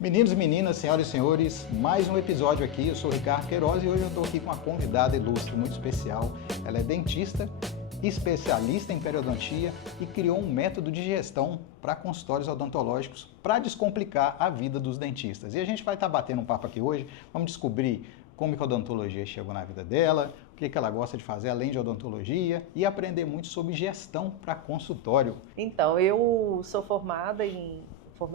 Meninos e meninas, senhoras e senhores, mais um episódio aqui. Eu sou o Ricardo Queiroz e hoje eu estou aqui com uma convidada ilustre, muito especial. Ela é dentista, especialista em periodontia e criou um método de gestão para consultórios odontológicos para descomplicar a vida dos dentistas. E a gente vai estar batendo um papo aqui hoje, vamos descobrir como que a odontologia chegou na vida dela, o que ela gosta de fazer além de odontologia e aprender muito sobre gestão para consultório. Então, eu sou formei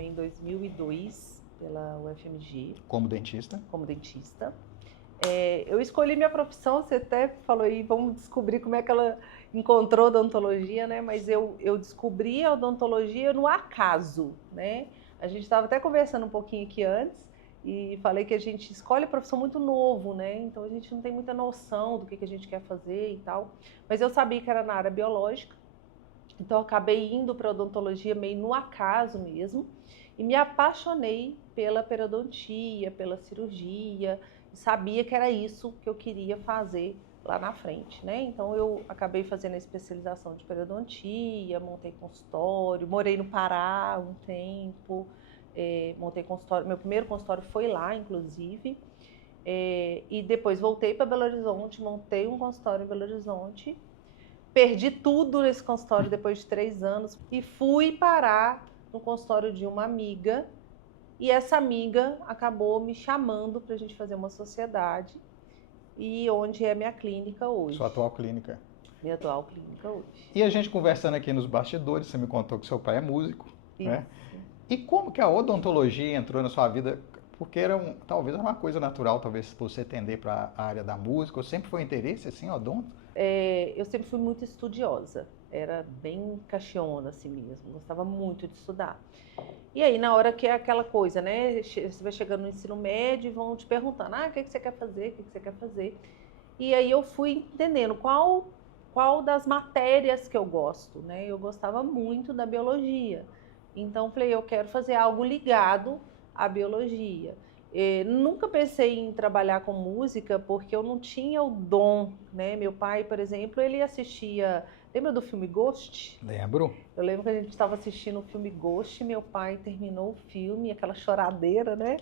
em 2002 pela UFMG Como dentista. como dentista. Eu escolhi minha profissão, você até falou aí, vamos descobrir como é que ela encontrou a odontologia, né? Mas eu descobri a odontologia no acaso, né? A gente estava até conversando um pouquinho aqui antes e falei que a gente escolhe a profissão muito novo, né? Então a gente não tem muita noção do que a gente quer fazer e tal. Mas eu sabia que era na área biológica. Então, eu acabei indo para a odontologia meio no acaso mesmo e me apaixonei pela periodontia, pela cirurgia e sabia que era isso que eu queria fazer lá na frente, né? Então, eu acabei fazendo a especialização de periodontia, montei consultório, morei no Pará um tempo, montei consultório, meu primeiro consultório foi lá, inclusive, e depois voltei para Belo Horizonte, montei um consultório em Belo Horizonte. Perdi tudo nesse consultório depois de 3 anos e fui parar no consultório de uma amiga. E essa amiga acabou me chamando para a gente fazer uma sociedade e onde é minha clínica hoje. Sua atual clínica. Minha atual clínica hoje. E a gente conversando aqui nos bastidores, você me contou que seu pai é músico, né? Isso. E como que a odontologia entrou na sua vida? Porque talvez era uma coisa natural, talvez você tender para a área da música, ou sempre foi interesse assim, odonto? Eu sempre fui muito estudiosa, era bem caxiona assim mesmo, gostava muito de estudar. E aí, na hora que é aquela coisa, né? Você vai chegando no ensino médio e vão te perguntando, o que você quer fazer, o que você quer fazer. E aí eu fui entendendo qual das matérias que eu gosto, né? Eu gostava muito da biologia. Então, falei, eu quero fazer algo ligado à biologia. Nunca pensei em trabalhar com música porque eu não tinha o dom, né? Meu pai, por exemplo, ele assistia... Lembra do filme Ghost? Lembro. Eu lembro que a gente estava assistindo o filme Ghost e meu pai terminou o filme, aquela choradeira, né?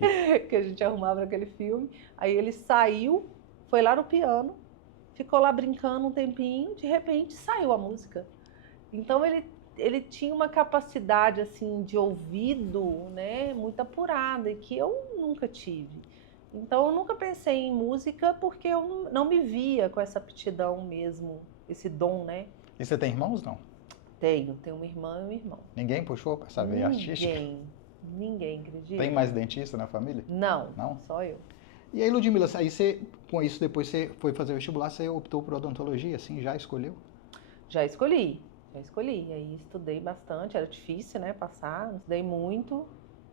Que a gente arrumava naquele filme. Aí ele saiu, foi lá no piano, ficou lá brincando um tempinho, de repente saiu a música. Então ele tinha uma capacidade assim de ouvido, né, muito apurada e que eu nunca tive. Então eu nunca pensei em música porque eu não me via com essa aptidão mesmo, esse dom, né? E você tem irmãos, não? Tenho uma irmã e um irmão. Ninguém puxou para essa veia artística? Ninguém, acredita? Tem mais dentista na família? Não, Não? só eu. E aí, Ludmila, aí você, com isso, depois você foi fazer vestibular, você optou por odontologia, assim, já escolheu? Já escolhi. Aí estudei bastante, era difícil, né, passar, estudei muito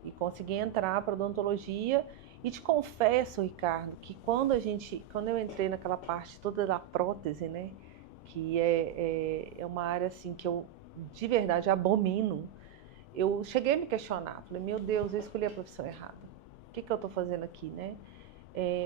e consegui entrar para odontologia. E te confesso, Ricardo, que quando eu entrei naquela parte toda da prótese, né, que é uma área assim que eu de verdade abomino, eu cheguei a me questionar, falei, meu Deus, eu escolhi a profissão errada. O que eu estou fazendo aqui, né?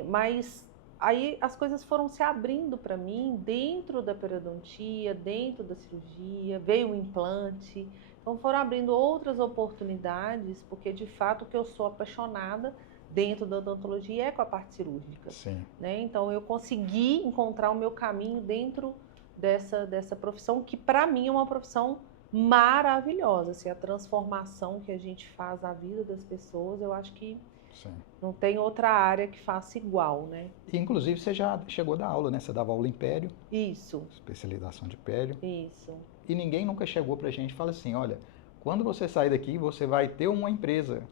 Mas aí as coisas foram se abrindo para mim dentro da periodontia, dentro da cirurgia, veio o implante. Então foram abrindo outras oportunidades, porque de fato o que eu sou apaixonada dentro da odontologia é com a parte cirúrgica. Sim. Né? Então eu consegui encontrar o meu caminho dentro dessa profissão, que para mim é uma profissão maravilhosa. Assim, a transformação que a gente faz na vida das pessoas, eu acho que Sim. não tem outra área que faça igual, né? E, inclusive, você já chegou a dar aula, né? Você dava aula em pério, Isso, especialização de pério. isso. E ninguém nunca chegou pra gente e fala assim, olha, quando você sair daqui, você vai ter uma empresa.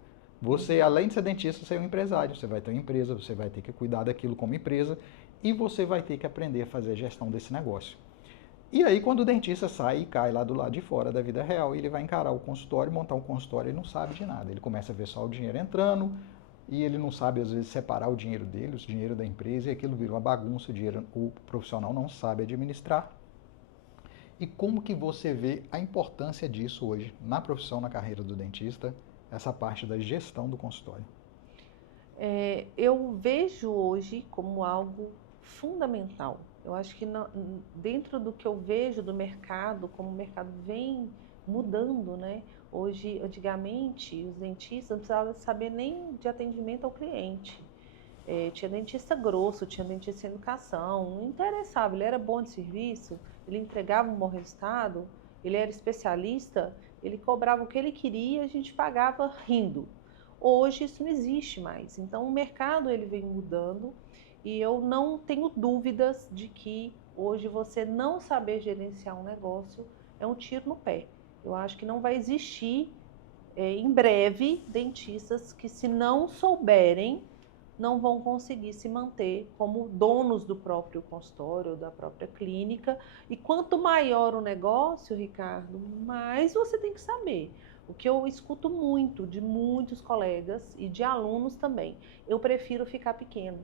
Você, além de ser dentista, você é um empresário. Você vai ter uma empresa, você vai ter que cuidar daquilo como empresa e você vai ter que aprender a fazer a gestão desse negócio. E aí, quando o dentista sai e cai lá do lado de fora da vida real, ele vai encarar o consultório, montar um consultório e não sabe de nada. Ele começa a ver só o dinheiro entrando e ele não sabe, às vezes, separar o dinheiro dele, o dinheiro da empresa, e aquilo vira uma bagunça, o profissional não sabe administrar. E como que você vê a importância disso hoje na profissão, na carreira do dentista, essa parte da gestão do consultório? Eu vejo hoje como algo fundamental. Eu acho que dentro do que eu vejo do mercado, como o mercado vem mudando, né? Hoje, antigamente, os dentistas não precisavam saber nem de atendimento ao cliente. Tinha dentista grosso, tinha dentista em educação, não interessava, ele era bom de serviço, ele entregava um bom resultado, ele era especialista, ele cobrava o que ele queria, a gente pagava rindo. Hoje isso não existe mais, então o mercado ele vem mudando e eu não tenho dúvidas de que hoje você não saber gerenciar um negócio é um tiro no pé. Eu acho que não vai existir em breve dentistas que, se não souberem, não vão conseguir se manter como donos do próprio consultório, da própria clínica. E quanto maior o negócio, Ricardo, mais você tem que saber. O que eu escuto muito de muitos colegas e de alunos também, eu prefiro ficar pequeno.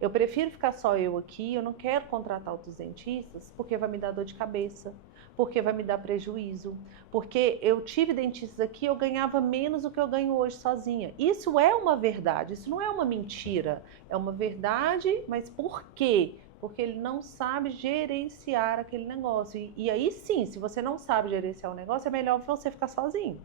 Eu prefiro ficar só eu aqui, eu não quero contratar outros dentistas, porque vai me dar dor de cabeça, porque vai me dar prejuízo, porque eu tive dentistas aqui, eu ganhava menos do que eu ganho hoje sozinha. Isso é uma verdade, isso não é uma mentira, é uma verdade, mas por quê? Porque ele não sabe gerenciar aquele negócio. E aí sim, se você não sabe gerenciar o negócio, é melhor você ficar sozinho,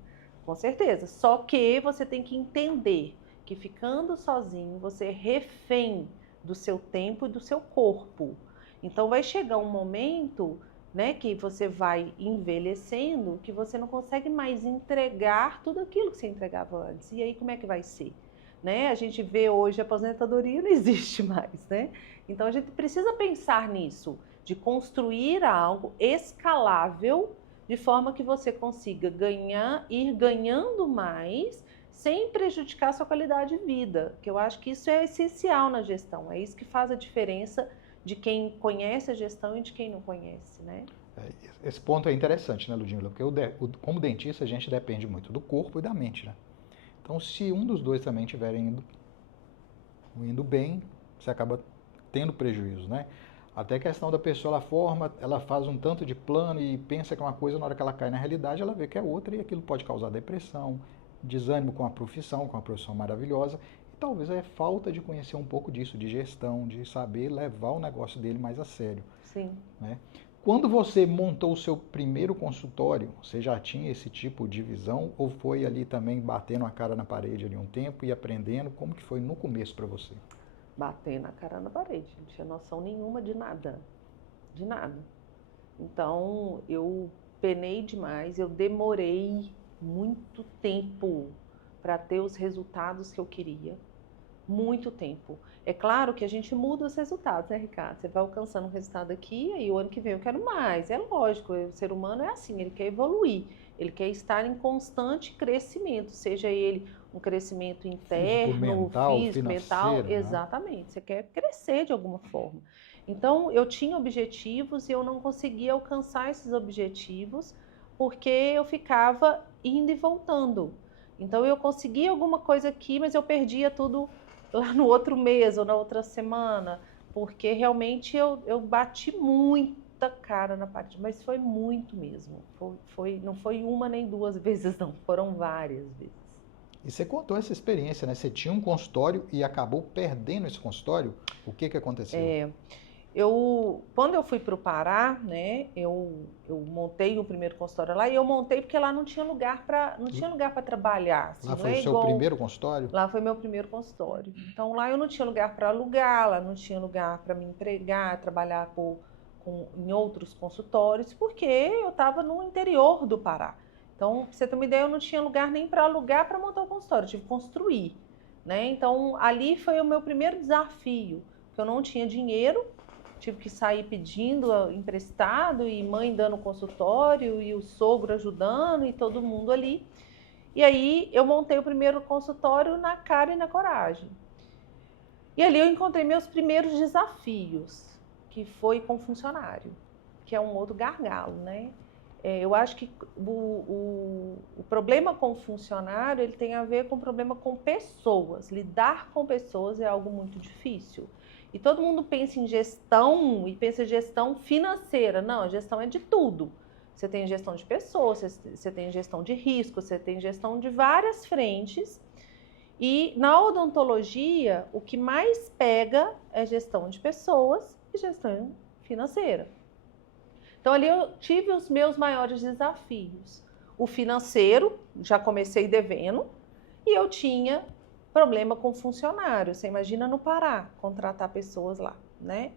com certeza. Só que você tem que entender que ficando sozinho, você é refém do seu tempo e do seu corpo. Então vai chegar um momento, né, que você vai envelhecendo, que você não consegue mais entregar tudo aquilo que você entregava antes. E aí como é que vai ser? Né? A gente vê hoje a aposentadoria não existe mais, né? Então a gente precisa pensar nisso, de construir algo escalável, de forma que você consiga ir ganhando mais, sem prejudicar a sua qualidade de vida, que eu acho que isso é essencial na gestão, é isso que faz a diferença de quem conhece a gestão e de quem não conhece, né? Esse ponto é interessante, né, Ludmila? Porque como dentista a gente depende muito do corpo e da mente, né? Então, se um dos dois também estiverem indo bem, você acaba tendo prejuízo, né? Até a questão da pessoa, ela faz um tanto de plano e pensa que é uma coisa, na hora que ela cai na realidade, ela vê que é outra e aquilo pode causar depressão, desânimo com a profissão maravilhosa, e talvez é falta de conhecer um pouco disso, de gestão, de saber levar o negócio dele mais a sério. Sim. Né? Quando você montou o seu primeiro consultório, você já tinha esse tipo de visão ou foi ali também batendo a cara na parede ali um tempo e aprendendo? Como que foi no começo para você? Batendo a cara na parede, não tinha noção nenhuma de nada, de nada. Então eu penei demais, eu demorei muito tempo para ter os resultados que eu queria. Muito tempo. É claro que a gente muda os resultados, né, Ricardo? Você vai alcançando um resultado aqui, aí o ano que vem eu quero mais. É lógico, o ser humano é assim, ele quer evoluir, ele quer estar em constante crescimento, seja ele um crescimento interno, físico, mental, né? exatamente. Você quer crescer de alguma forma. Então, eu tinha objetivos e eu não conseguia alcançar esses objetivos porque eu ficava indo e voltando. Então, eu conseguia alguma coisa aqui, mas eu perdia tudo lá no outro mês ou na outra semana, porque realmente eu bati muita cara na parede, mas foi muito mesmo. Não foi uma nem duas vezes, não, foram várias vezes. E você contou essa experiência, né? Você tinha um consultório e acabou perdendo esse consultório. O que que aconteceu? Quando eu fui para o Pará, né, eu montei o primeiro consultório lá e eu montei porque lá não tinha lugar para trabalhar. Assim, lá foi o seu primeiro consultório? Lá foi meu primeiro consultório. Então lá eu não tinha lugar para alugar, lá não tinha lugar para me empregar, trabalhar em outros consultórios, porque eu estava no interior do Pará. Então, pra você ter uma ideia, eu não tinha lugar nem para alugar para montar o consultório, eu tive que construir, né? Então ali foi o meu primeiro desafio, porque eu não tinha dinheiro. Tive que sair pedindo emprestado e mãe dando consultório e o sogro ajudando e todo mundo ali. E aí eu montei o primeiro consultório na cara e na coragem. E ali eu encontrei meus primeiros desafios, que foi com funcionário, que é um outro gargalo, né? Eu acho que o problema com o funcionário ele tem a ver com o problema com pessoas. Lidar com pessoas é algo muito difícil. E todo mundo pensa em gestão e pensa em gestão financeira. Não, a gestão é de tudo. Você tem gestão de pessoas, você tem gestão de risco, você tem gestão de várias frentes. E na odontologia, o que mais pega é gestão de pessoas e gestão financeira. Então ali eu tive os meus maiores desafios. o financeiro, já comecei devendo, e eu tinha problema com funcionário. Você imagina no Pará, contratar pessoas lá, né?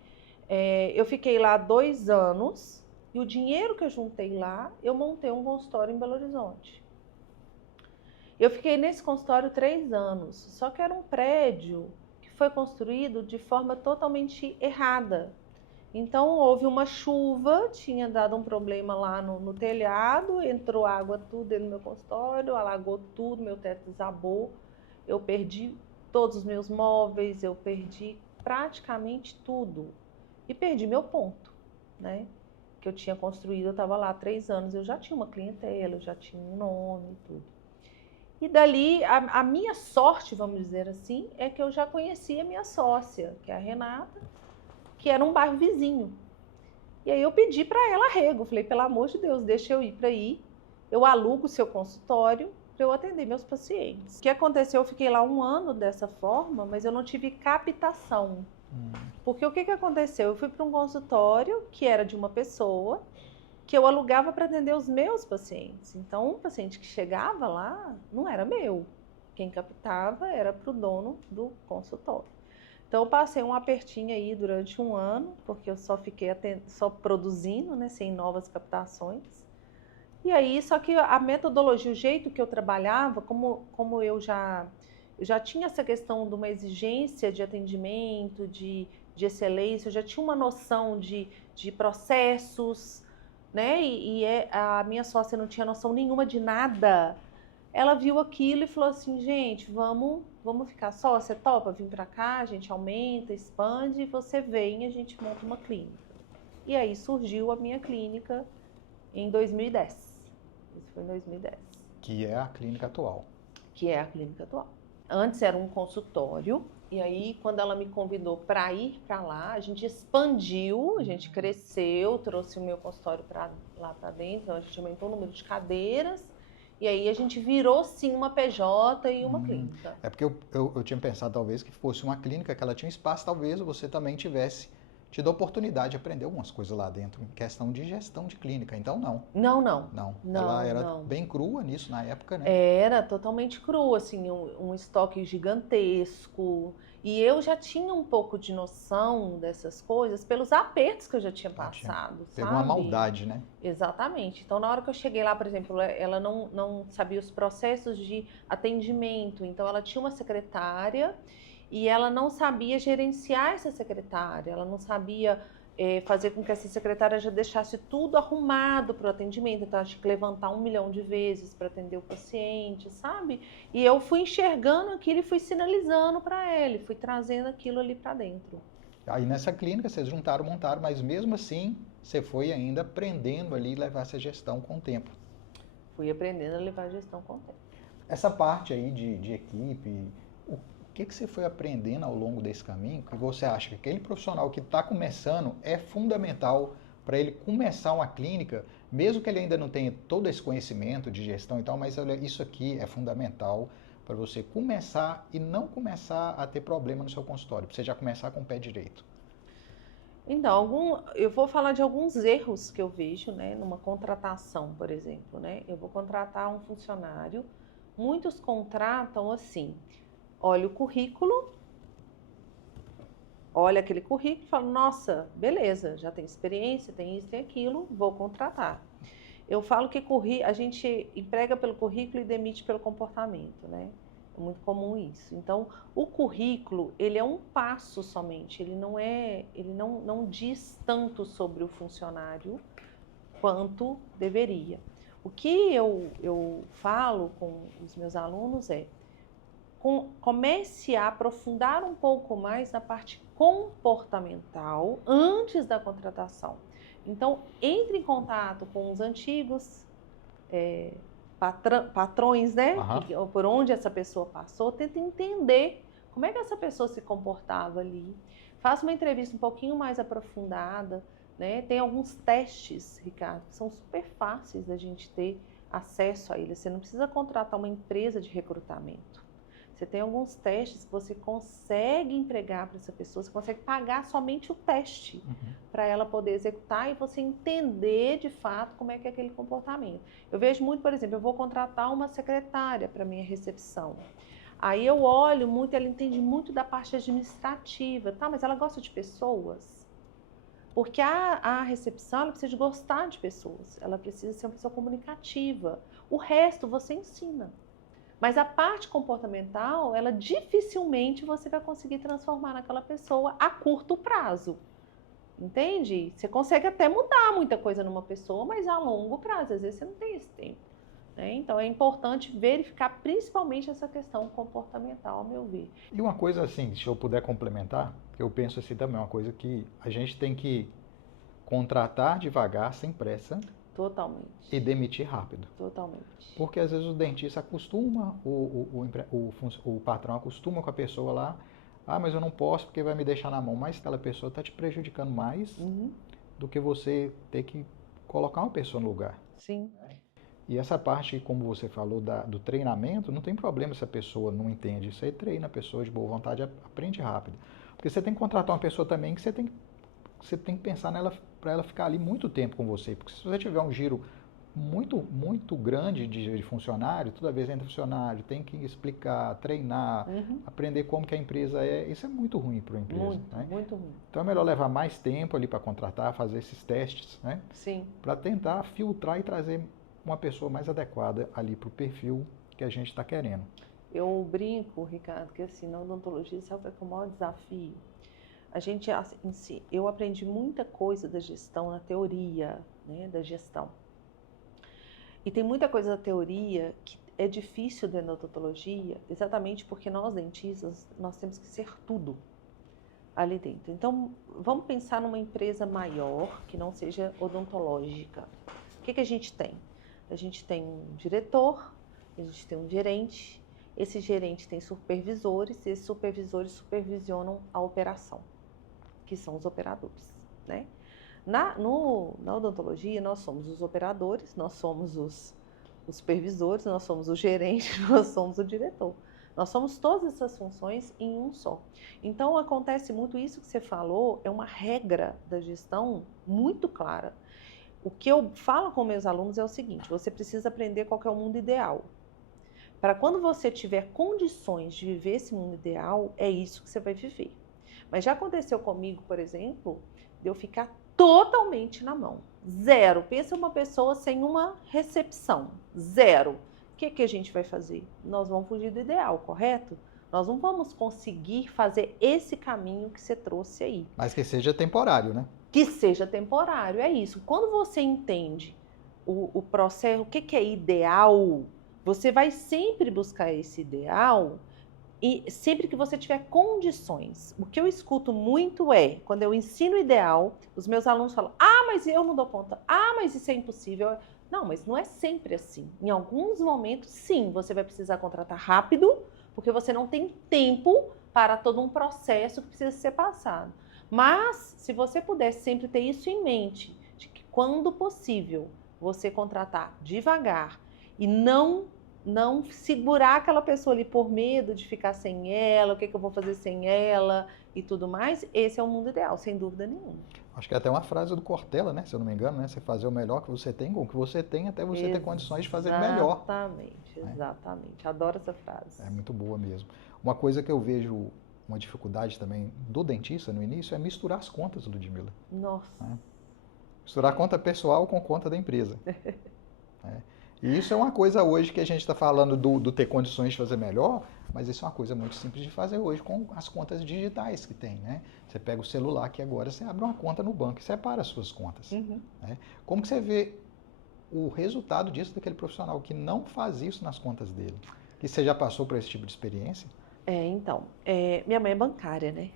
Eu fiquei lá 2 anos e o dinheiro que eu juntei lá, eu montei um consultório em Belo Horizonte. Eu fiquei nesse consultório 3 anos, só que era um prédio que foi construído de forma totalmente errada. Então houve uma chuva, tinha dado um problema lá no telhado, entrou água tudo dentro do meu consultório, alagou tudo, meu teto desabou, eu perdi todos os meus móveis, eu perdi praticamente tudo e perdi meu ponto, né? Que eu tinha construído, eu estava lá há 3 anos, eu já tinha uma clientela, eu já tinha um nome e tudo. E dali, a minha sorte, vamos dizer assim, é que eu já conhecia a minha sócia, que é a Renata, que era um bairro vizinho. E aí eu pedi para ela arrego, falei, pelo amor de Deus, deixa eu ir para aí, eu alugo o seu consultório para eu atender meus pacientes. O que aconteceu, eu fiquei lá 1 ano dessa forma, mas eu não tive captação. Porque o que aconteceu? Eu fui para um consultório que era de uma pessoa, que eu alugava para atender os meus pacientes. Então, um paciente que chegava lá não era meu. Quem captava era para o dono do consultório. Então, eu passei um apertinho aí durante 1 ano, porque eu só fiquei só produzindo, né, sem novas captações. E aí, só que a metodologia, o jeito que eu trabalhava, como eu já tinha essa questão de uma exigência de atendimento, de excelência, eu já tinha uma noção de processos, né? A minha sócia não tinha noção nenhuma de nada. Ela viu aquilo e falou assim, gente, vamos ficar sócia, topa vir para cá, a gente aumenta, expande, você vem, a gente monta uma clínica. E aí surgiu a minha clínica em 2010. Isso foi em 2010. Que é a clínica atual. Que é a clínica atual. Antes era um consultório, e aí quando ela me convidou para ir para lá, a gente expandiu, a gente cresceu, trouxe o meu consultório lá para dentro, então a gente aumentou o número de cadeiras, e aí a gente virou sim uma PJ e uma clínica. É porque eu tinha pensado talvez que fosse uma clínica, que ela tinha espaço, talvez você também tivesse tido a oportunidade de aprender algumas coisas lá dentro, em questão de gestão de clínica. Então, não. Não. Ela era bem crua nisso na época, né? Era totalmente crua, assim, um estoque gigantesco. E eu já tinha um pouco de noção dessas coisas pelos apertos que eu já tinha passado, Teve sabe? uma maldade, né? Exatamente. Então, na hora que eu cheguei lá, por exemplo, ela não sabia os processos de atendimento. Então, ela tinha uma secretária e ela não sabia gerenciar essa secretária. Ela não sabia fazer com que essa secretária já deixasse tudo arrumado para o atendimento. Então, ela tinha que levantar 1 milhão de vezes para atender o paciente, sabe? E eu fui enxergando aquilo e fui sinalizando para ela, fui trazendo aquilo ali para dentro. Aí nessa clínica vocês juntaram, montaram, mas mesmo assim você foi ainda aprendendo ali levar essa gestão com o tempo. Fui aprendendo a levar a gestão com o tempo. Essa parte aí de equipe, o que você foi aprendendo ao longo desse caminho que você acha que aquele profissional que está começando é fundamental para ele começar uma clínica, mesmo que ele ainda não tenha todo esse conhecimento de gestão e tal, mas olha, isso aqui é fundamental para você começar e não começar a ter problema no seu consultório, para você já começar com o pé direito? Então, eu vou falar de alguns erros que eu vejo, né, numa contratação, por exemplo, né? Eu vou contratar um funcionário, muitos contratam assim, olha o currículo, olha aquele currículo e fala, nossa, beleza, já tem experiência, tem isso, tem aquilo, vou contratar. Eu falo que a gente emprega pelo currículo e demite pelo comportamento, né? É muito comum isso. Então, o currículo, ele é um passo somente, ele não diz tanto sobre o funcionário quanto deveria. O que eu falo com os meus alunos é, comece a aprofundar um pouco mais na parte comportamental antes da contratação. Então, entre em contato com os antigos patrões, né? Por onde essa pessoa passou, tenta entender como é que essa pessoa se comportava ali. Faça uma entrevista um pouquinho mais aprofundada, né? Tem alguns testes, Ricardo, que são super fáceis da gente ter acesso a eles. Você não precisa contratar uma empresa de recrutamento. Você tem alguns testes que você consegue entregar para essa pessoa, você consegue pagar somente o teste para ela poder executar e você entender de fato como é que é aquele comportamento. Eu vejo muito, por exemplo, eu vou contratar uma secretária para minha recepção. Aí eu olho muito, ela entende muito da parte administrativa, tá? Mas ela gosta de pessoas? Porque a recepção, ela precisa de gostar de pessoas, ela precisa ser uma pessoa comunicativa. O resto você ensina. Mas a parte comportamental, ela dificilmente você vai conseguir transformar naquela pessoa a curto prazo. Entende? Você consegue até mudar muita coisa numa pessoa, mas a longo prazo, às vezes você não tem esse tempo. Né? Então é importante verificar principalmente essa questão comportamental, ao meu ver. E uma coisa assim, se eu puder complementar, eu penso assim também, uma coisa que a gente tem que contratar devagar, sem pressa. Totalmente. E demitir rápido. Totalmente. Porque às vezes o dentista acostuma, o patrão acostuma com a pessoa lá, mas eu não posso porque vai me deixar na mão. Mas aquela pessoa está te prejudicando mais do que você ter que colocar uma pessoa no lugar. Sim. E essa parte, como você falou, do treinamento, não tem problema se a pessoa não entende. Você treina a pessoa de boa vontade, aprende rápido. Porque você tem que contratar uma pessoa também que você tem que pensar nela para ela ficar ali muito tempo com você. Porque se você tiver um giro muito grande de funcionário, toda vez entra funcionário, tem que explicar, treinar, aprender como que a empresa é, isso é muito ruim para a empresa. Muito, né? muito ruim. Então é melhor levar mais tempo ali para contratar, fazer esses testes, né? Sim. Para tentar filtrar e trazer uma pessoa mais adequada ali para o perfil que a gente está querendo. Eu brinco, Ricardo, que assim, na odontologia, sabe qual é o maior desafio? A gente, assim, eu aprendi muita coisa da gestão na teoria, né, da gestão. E tem muita coisa da teoria que é difícil dentro da odontologia, exatamente porque nós dentistas, nós temos que ser tudo ali dentro. Então, vamos pensar numa empresa maior, que não seja odontológica. O que a gente tem? A gente tem um diretor, a gente tem um gerente, esse gerente tem supervisores, e esses supervisores supervisionam a operação, que são os operadores, né? Na odontologia, nós somos os operadores, nós somos os supervisores, nós somos o gerente, nós somos o diretor. Nós somos todas essas funções em um só. Então, acontece muito isso que você falou, é uma regra da gestão muito clara. O que eu falo com meus alunos é o seguinte, você precisa aprender qual que é o mundo ideal. Para quando você tiver condições de viver esse mundo ideal, é isso que você vai viver. Mas já aconteceu comigo, por exemplo, de eu ficar totalmente na mão. Zero. Pensa uma pessoa sem uma recepção. Zero. O que a gente vai fazer? Nós vamos fugir do ideal, correto? Nós não vamos conseguir fazer esse caminho que você trouxe aí. Mas que seja temporário, né? Que seja temporário, é isso. Quando você entende o processo, o que é ideal, você vai sempre buscar esse ideal e sempre que você tiver condições. O que eu escuto muito é, quando eu ensino o ideal, os meus alunos falam, mas eu não dou conta, mas isso é impossível. Não, mas não é sempre assim. Em alguns momentos, sim, você vai precisar contratar rápido, porque você não tem tempo para todo um processo que precisa ser passado. Mas, se você puder sempre ter isso em mente, de que quando possível, você contratar devagar e não segurar aquela pessoa ali por medo de ficar sem ela, o que eu vou fazer sem ela e tudo mais, esse é o mundo ideal, sem dúvida nenhuma. Acho que é até uma frase do Cortella, né? Se eu não me engano, né? Você fazer o melhor que você tem, com o que você tem, até você ter condições de fazer melhor. Exatamente, exatamente. Adoro essa frase. É muito boa mesmo. Uma coisa que eu vejo, uma dificuldade também do dentista no início, é misturar as contas, Ludmila. Nossa. Né? Misturar a conta pessoal com conta da empresa. E isso é uma coisa hoje que a gente está falando do ter condições de fazer melhor, mas isso é uma coisa muito simples de fazer hoje com as contas digitais que tem, né? Você pega o celular que agora você abre uma conta no banco e separa as suas contas. Né? Como que você vê o resultado disso daquele profissional que não faz isso nas contas dele? Que você já passou por esse tipo de experiência? Então, minha mãe é bancária, né?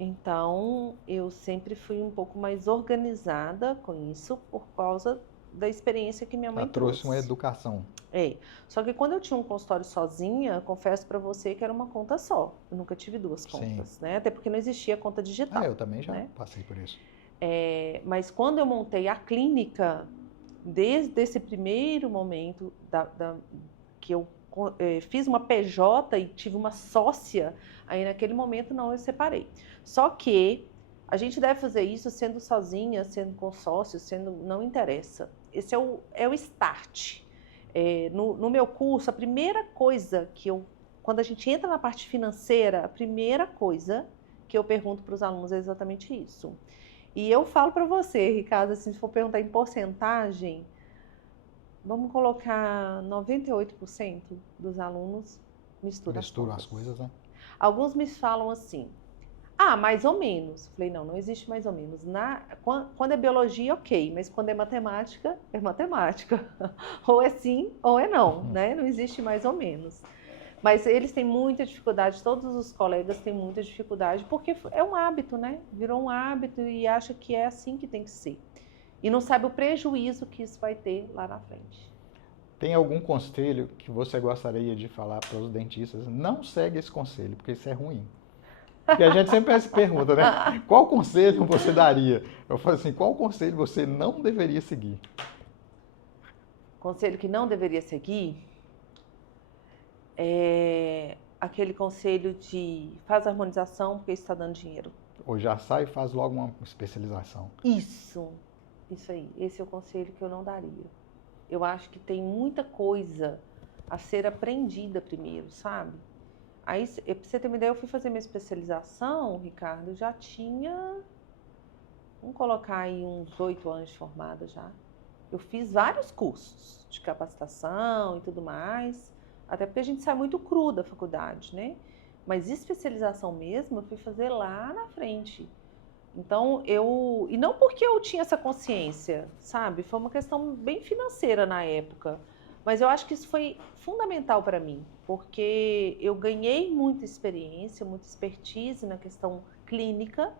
Então, eu sempre fui um pouco mais organizada com isso por causa da experiência que minha mãe trouxe uma educação. Só que quando eu tinha um consultório sozinha, confesso para você que era uma conta só. Eu nunca tive duas contas, né? Até porque não existia conta digital. Eu também já passei por isso. Mas quando eu montei a clínica, desde esse primeiro momento que eu fiz uma PJ e tive uma sócia, aí naquele momento não, eu separei. Só que a gente deve fazer isso sendo sozinha, sendo com sócio, não interessa. Esse é o start. No meu curso, a primeira coisa quando a gente entra na parte financeira, a primeira coisa que eu pergunto para os alunos é exatamente isso. E eu falo para você, Ricardo, assim, se for perguntar em porcentagem, vamos colocar 98% dos alunos misturam as coisas, né? Alguns me falam assim, mais ou menos. Falei, não existe mais ou menos. Quando é biologia, ok, mas quando é matemática, é matemática. Ou é sim, ou é não, né? Não existe mais ou menos. Mas eles têm muita dificuldade, todos os colegas têm muita dificuldade, porque é um hábito, né? Virou um hábito e acha que é assim que tem que ser. E não sabe o prejuízo que isso vai ter lá na frente. Tem algum conselho que você gostaria de falar para os dentistas? Não segue esse conselho, porque isso é ruim. Porque a gente sempre se pergunta, né? Qual conselho você daria? Eu falo assim, qual conselho você não deveria seguir? Conselho que não deveria seguir é aquele conselho de faz harmonização porque isso está dando dinheiro. Ou já sai e faz logo uma especialização. Isso aí. Esse é o conselho que eu não daria. Eu acho que tem muita coisa a ser aprendida primeiro, sabe? Aí, pra você ter uma ideia, eu fui fazer minha especialização, Ricardo, já tinha, vamos colocar aí uns 8 anos de formada já. Eu fiz vários cursos de capacitação e tudo mais, até porque a gente sai muito cru da faculdade, né? Mas especialização mesmo, eu fui fazer lá na frente. Então, e não porque eu tinha essa consciência, sabe? Foi uma questão bem financeira na época. Mas eu acho que isso foi fundamental para mim, porque eu ganhei muita experiência, muita expertise na questão clínica.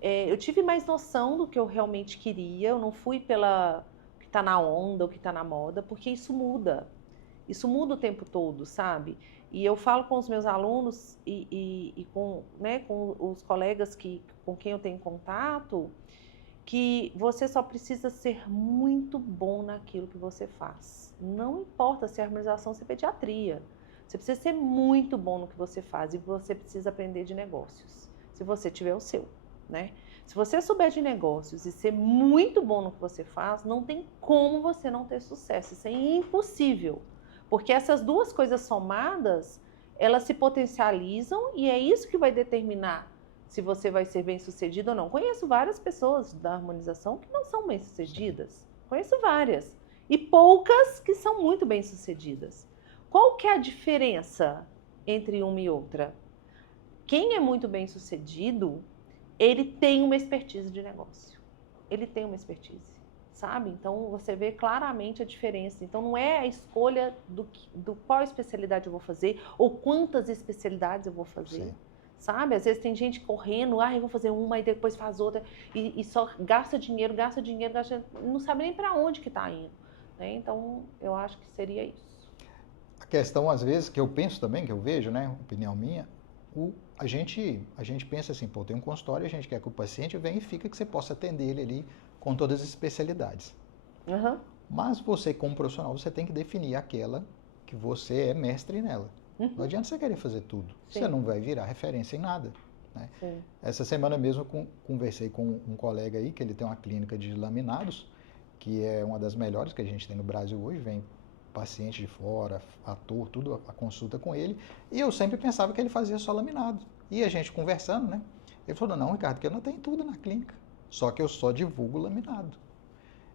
Eu tive mais noção do que eu realmente queria, eu não fui pela que está na onda, o que está na moda, porque isso muda. Isso muda o tempo todo, sabe? E eu falo com os meus alunos e com, né, com os colegas com quem eu tenho contato, que você só precisa ser muito bom naquilo que você faz. Não importa se é harmonização ou se é pediatria. Você precisa ser muito bom no que você faz e você precisa aprender de negócios, se você tiver o seu, né? Se você souber de negócios e ser muito bom no que você faz, não tem como você não ter sucesso. Isso é impossível. Porque essas duas coisas somadas, elas se potencializam e é isso que vai determinar se você vai ser bem-sucedido ou não. Conheço várias pessoas da harmonização que não são bem-sucedidas. Conheço várias. E poucas que são muito bem-sucedidas. Qual que é a diferença entre uma e outra? Quem é muito bem-sucedido, ele tem uma expertise de negócio. Ele tem uma expertise, sabe? Então, você vê claramente a diferença. Então, não é a escolha do qual especialidade eu vou fazer ou quantas especialidades eu vou fazer. Sim. Sabe? Às vezes tem gente correndo, eu vou fazer uma e depois faz outra e só gasta dinheiro, não sabe nem para onde que está indo, né? Então, eu acho que seria isso. A questão, às vezes, que eu penso também, que eu vejo, né, opinião minha, a gente pensa assim, pô, tem um consultório, a gente quer que o paciente venha e fica, que você possa atender ele ali com todas as especialidades. Uhum. Mas você, como profissional, você tem que definir aquela que você é mestre nela. Uhum. Não adianta você querer fazer tudo. Sim. Você não vai virar referência em nada. Né? Sim. Essa semana mesmo conversei com um colega aí, que ele tem uma clínica de laminados, que é uma das melhores que a gente tem no Brasil hoje, vem paciente de fora, ator, tudo, a consulta com ele, e eu sempre pensava que ele fazia só laminado. E a gente conversando, né? Ele falou, não, Ricardo, que eu não tenho tudo na clínica, só que eu só divulgo laminado.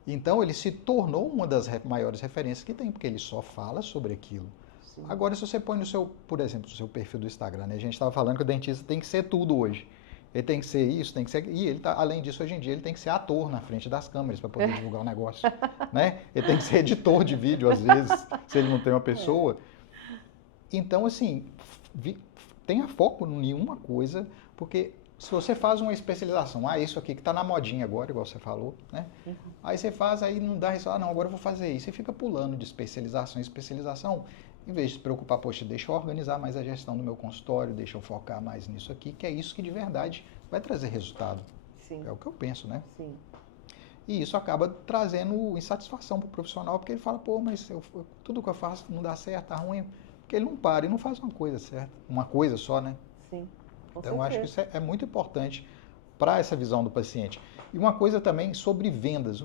Então ele se tornou uma das maiores referências que tem, porque ele só fala sobre aquilo. Sim. Agora, se você põe no seu, por exemplo, no seu perfil do Instagram, né? A gente estava falando que o dentista tem que ser tudo hoje. Ele tem que ser isso, tem que ser... E ele tá, além disso, hoje em dia, ele tem que ser ator na frente das câmeras para poder divulgar o negócio. Né? Ele tem que ser editor de vídeo, às vezes, se ele não tem uma pessoa. Então, assim, tenha foco em uma coisa, porque se você faz uma especialização, isso aqui que está na modinha agora, igual você falou, né? Uhum. Aí você faz, aí não dá resultado, não, agora eu vou fazer isso. Você fica pulando de especialização em especialização, em vez de se preocupar, poxa, deixa eu organizar mais a gestão do meu consultório, deixa eu focar mais nisso aqui, que é isso que de verdade vai trazer resultado. Sim. É o que eu penso, né? Sim. E isso acaba trazendo insatisfação para o profissional, porque ele fala, pô, mas tudo que eu faço não dá certo, tá ruim. Porque ele não para e não faz uma coisa certa, uma coisa só, né? Sim, com Então, eu acho que certeza. isso é muito importante para essa visão do paciente. E uma coisa também sobre vendas.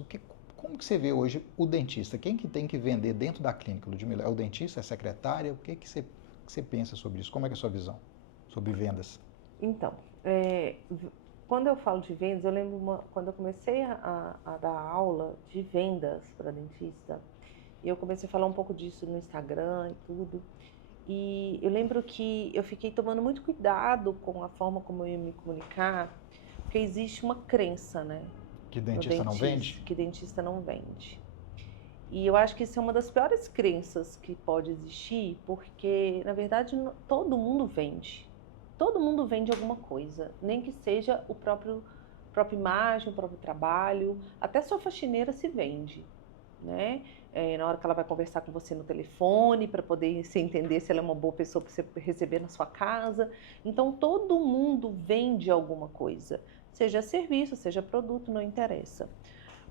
Como que você vê hoje o dentista? Quem que tem que vender dentro da clínica, Ludmila? É o dentista, é a secretária? O que você pensa sobre isso? Como é que é a sua visão sobre vendas? Então, quando eu falo de vendas, eu lembro quando eu comecei a dar aula de vendas para dentista, eu comecei a falar um pouco disso no Instagram e tudo. E eu lembro que eu fiquei tomando muito cuidado com a forma como eu ia me comunicar, porque existe uma crença, né, Que no dentista não dentista, vende? que dentista não vende. E eu acho que isso é uma das piores crenças que pode existir, porque, na verdade, todo mundo vende. Todo mundo vende alguma coisa, nem que seja própria imagem, o próprio trabalho, até sua faxineira se vende, né? Na hora que ela vai conversar com você no telefone, para poder se entender se ela é uma boa pessoa para você receber na sua casa. Então, todo mundo vende alguma coisa, seja serviço, seja produto, não interessa.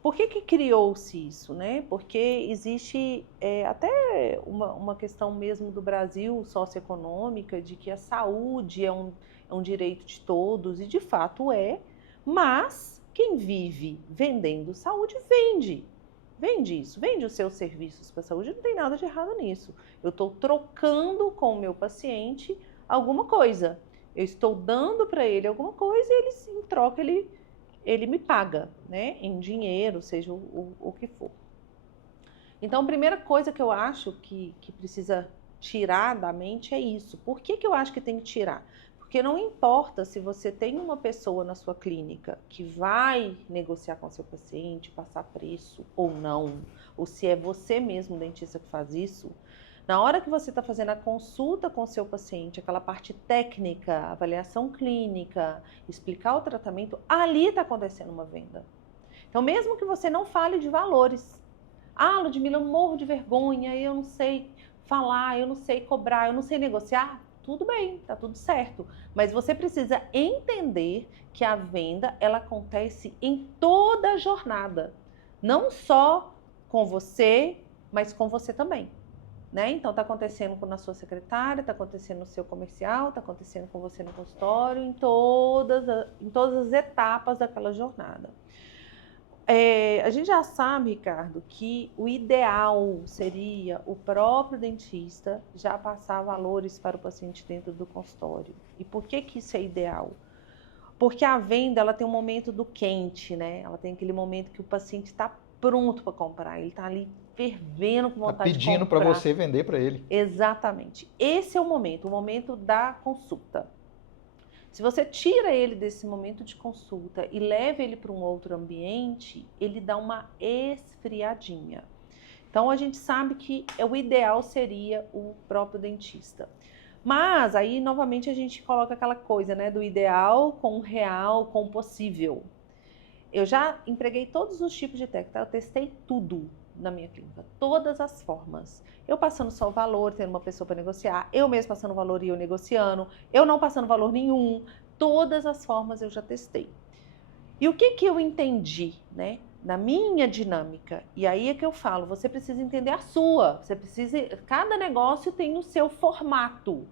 Por que criou-se isso, né? Porque existe até uma questão mesmo do Brasil socioeconômica de que a saúde é um direito de todos, e de fato é, mas quem vive vendendo saúde vende. Vende isso, vende os seus serviços para a saúde, não tem nada de errado nisso. Eu estou trocando com o meu paciente alguma coisa. Eu estou dando para ele alguma coisa e ele, em troca, ele me paga, né, em dinheiro, seja o que for. Então, a primeira coisa que eu acho que precisa tirar da mente é isso. Por que eu acho que tem que tirar? Porque não importa se você tem uma pessoa na sua clínica que vai negociar com seu paciente, passar preço ou não, ou se é você mesmo, dentista, que faz isso. Na hora que você está fazendo a consulta com o seu paciente, aquela parte técnica, avaliação clínica, explicar o tratamento, ali está acontecendo uma venda. Então, mesmo que você não fale de valores, Ludmila, eu morro de vergonha, eu não sei falar, eu não sei cobrar, eu não sei negociar, tudo bem, tá tudo certo. Mas você precisa entender que a venda, ela acontece em toda a jornada. Não só com você, mas com você também. Né? Então, está acontecendo na sua secretária, está acontecendo no seu comercial, está acontecendo com você no consultório, em todas as etapas daquela jornada. A gente já sabe, Ricardo, que o ideal seria o próprio dentista já passar valores para o paciente dentro do consultório. E por que isso é ideal? Porque a venda, ela tem um momento do quente, né? Ela tem aquele momento que o paciente está pronto para comprar, ele está ali fervendo com vontade de comprar. Pedindo para você vender para ele. Exatamente. Esse é o momento da consulta. Se você tira ele desse momento de consulta e leva ele para um outro ambiente, ele dá uma esfriadinha. Então, a gente sabe que o ideal seria o próprio dentista. Mas aí, novamente, a gente coloca aquela coisa, né, do ideal com o real, com o possível. Eu já empreguei todos os tipos de técnica, eu testei tudo na minha clínica, todas as formas. Eu passando só o valor, tendo uma pessoa para negociar, eu mesmo passando o valor e eu negociando, eu não passando valor nenhum, todas as formas eu já testei. E o que eu entendi, né, na minha dinâmica? E aí é que eu falo, você precisa entender a sua, cada negócio tem o seu formato,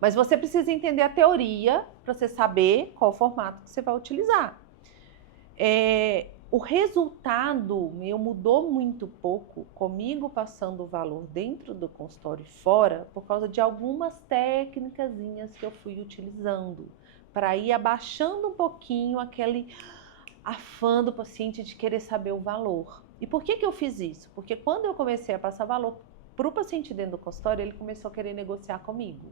mas você precisa entender a teoria para você saber qual formato que você vai utilizar. O resultado meu mudou muito pouco comigo passando o valor dentro do consultório e fora por causa de algumas técnicazinhas que eu fui utilizando para ir abaixando um pouquinho aquele afã do paciente de querer saber o valor. E por que eu fiz isso? Porque quando eu comecei a passar valor para o paciente dentro do consultório, ele começou a querer negociar comigo.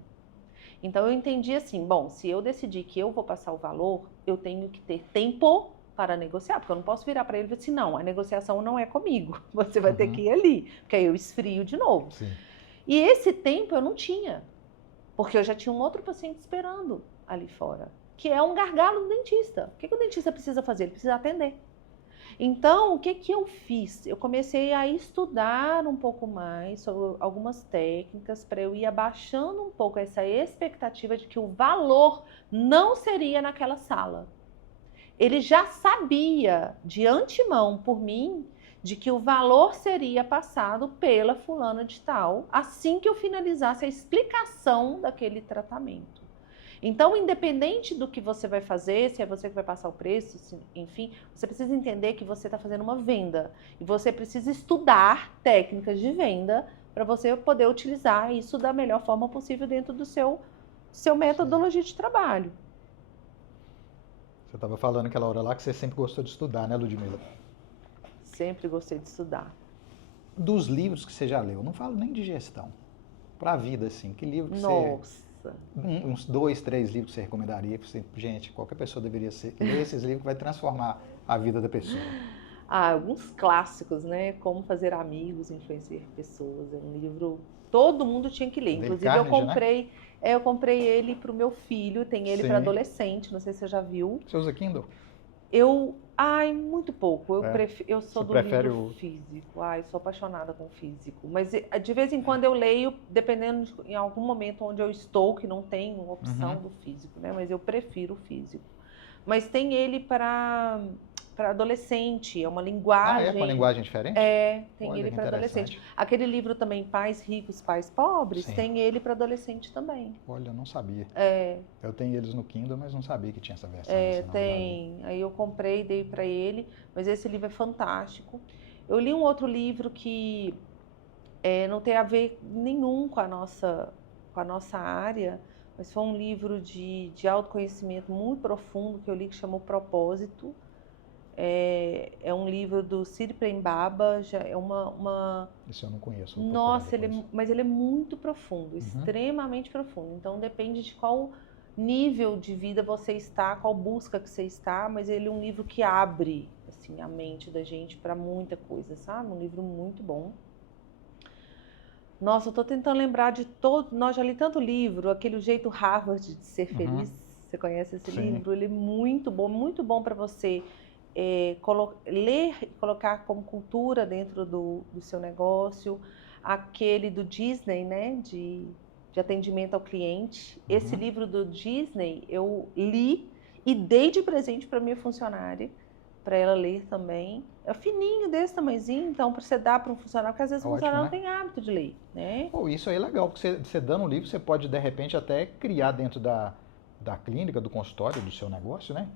Então eu entendi assim, bom, se eu decidir que eu vou passar o valor, eu tenho que ter tempo para negociar, porque eu não posso virar para ele e dizer assim, não, a negociação não é comigo, você vai ter que ir ali, porque aí eu esfrio de novo. Sim. E esse tempo eu não tinha, porque eu já tinha um outro paciente esperando ali fora, que é um gargalo do dentista. O que o dentista precisa fazer? Ele precisa atender. Então, o que eu fiz? Eu comecei a estudar um pouco mais sobre algumas técnicas para eu ir abaixando um pouco essa expectativa de que o valor não seria naquela sala. ele já sabia de antemão por mim de que o valor seria passado pela fulana de tal assim que eu finalizasse a explicação daquele tratamento. Então, independente do que você vai fazer, se é você que vai passar o preço, enfim, você precisa entender que você está fazendo uma venda e você precisa estudar técnicas de venda para você poder utilizar isso da melhor forma possível dentro do seu metodologia de trabalho. Você estava falando aquela hora lá que você sempre gostou de estudar, né, Ludmila? Sempre gostei de estudar. Dos livros que você já leu, não falo nem de gestão, para a vida, assim, que livro que Nossa. Uns 2, 3 livros que você recomendaria? Que você, gente, qualquer pessoa deveria ler esses livros que vai transformar a vida da pessoa. Alguns clássicos, né? Como Fazer Amigos, Influenciar Pessoas. É um livro todo mundo tinha que ler. Inclusive, eu comprei ele para o meu filho, tem ele para adolescente, não sei se você já viu. Você usa Kindle? Muito pouco. Eu sou do livro físico. Sou apaixonada com físico. Mas de vez em quando eu leio, dependendo em algum momento onde eu estou, que não tem opção do físico, né? Mas eu prefiro o físico. Mas tem ele para adolescente, é uma linguagem... com uma linguagem diferente? Tem ele para adolescente. Aquele livro também, Pais Ricos, Pais Pobres, tem ele para adolescente também. Olha, eu não sabia. Eu tenho eles no Kindle, mas não sabia que tinha essa versão. Tem. Aí eu comprei, dei para ele, mas esse livro é fantástico. Eu li um outro livro que não tem a ver nenhum com a nossa área, mas foi um livro de autoconhecimento muito profundo que eu li, que chamou Propósito. É um livro do Siri Prembaba, já é uma... Isso eu não conheço. Nossa, mas ele é muito profundo, extremamente profundo. Então depende de qual nível de vida você está, qual busca que você está, mas ele é um livro que abre assim, a mente da gente para muita coisa, sabe? Um livro muito bom. Nossa, eu estou tentando lembrar de todo... Nós já li tanto livro, aquele O Jeito Harvard de Ser Feliz. Você conhece esse livro? Ele é muito bom para você ler e colocar como cultura dentro do seu negócio. Aquele do Disney, né, de atendimento ao cliente. Esse livro do Disney eu li e dei de presente para minha funcionária, para ela ler também. É fininho, desse tamanhozinho, então para você dar para um funcionário, porque às vezes o funcionário não tem hábito de ler, né? Isso aí é legal, porque você dando um livro, você pode de repente até criar dentro da clínica, do consultório, do seu negócio, né?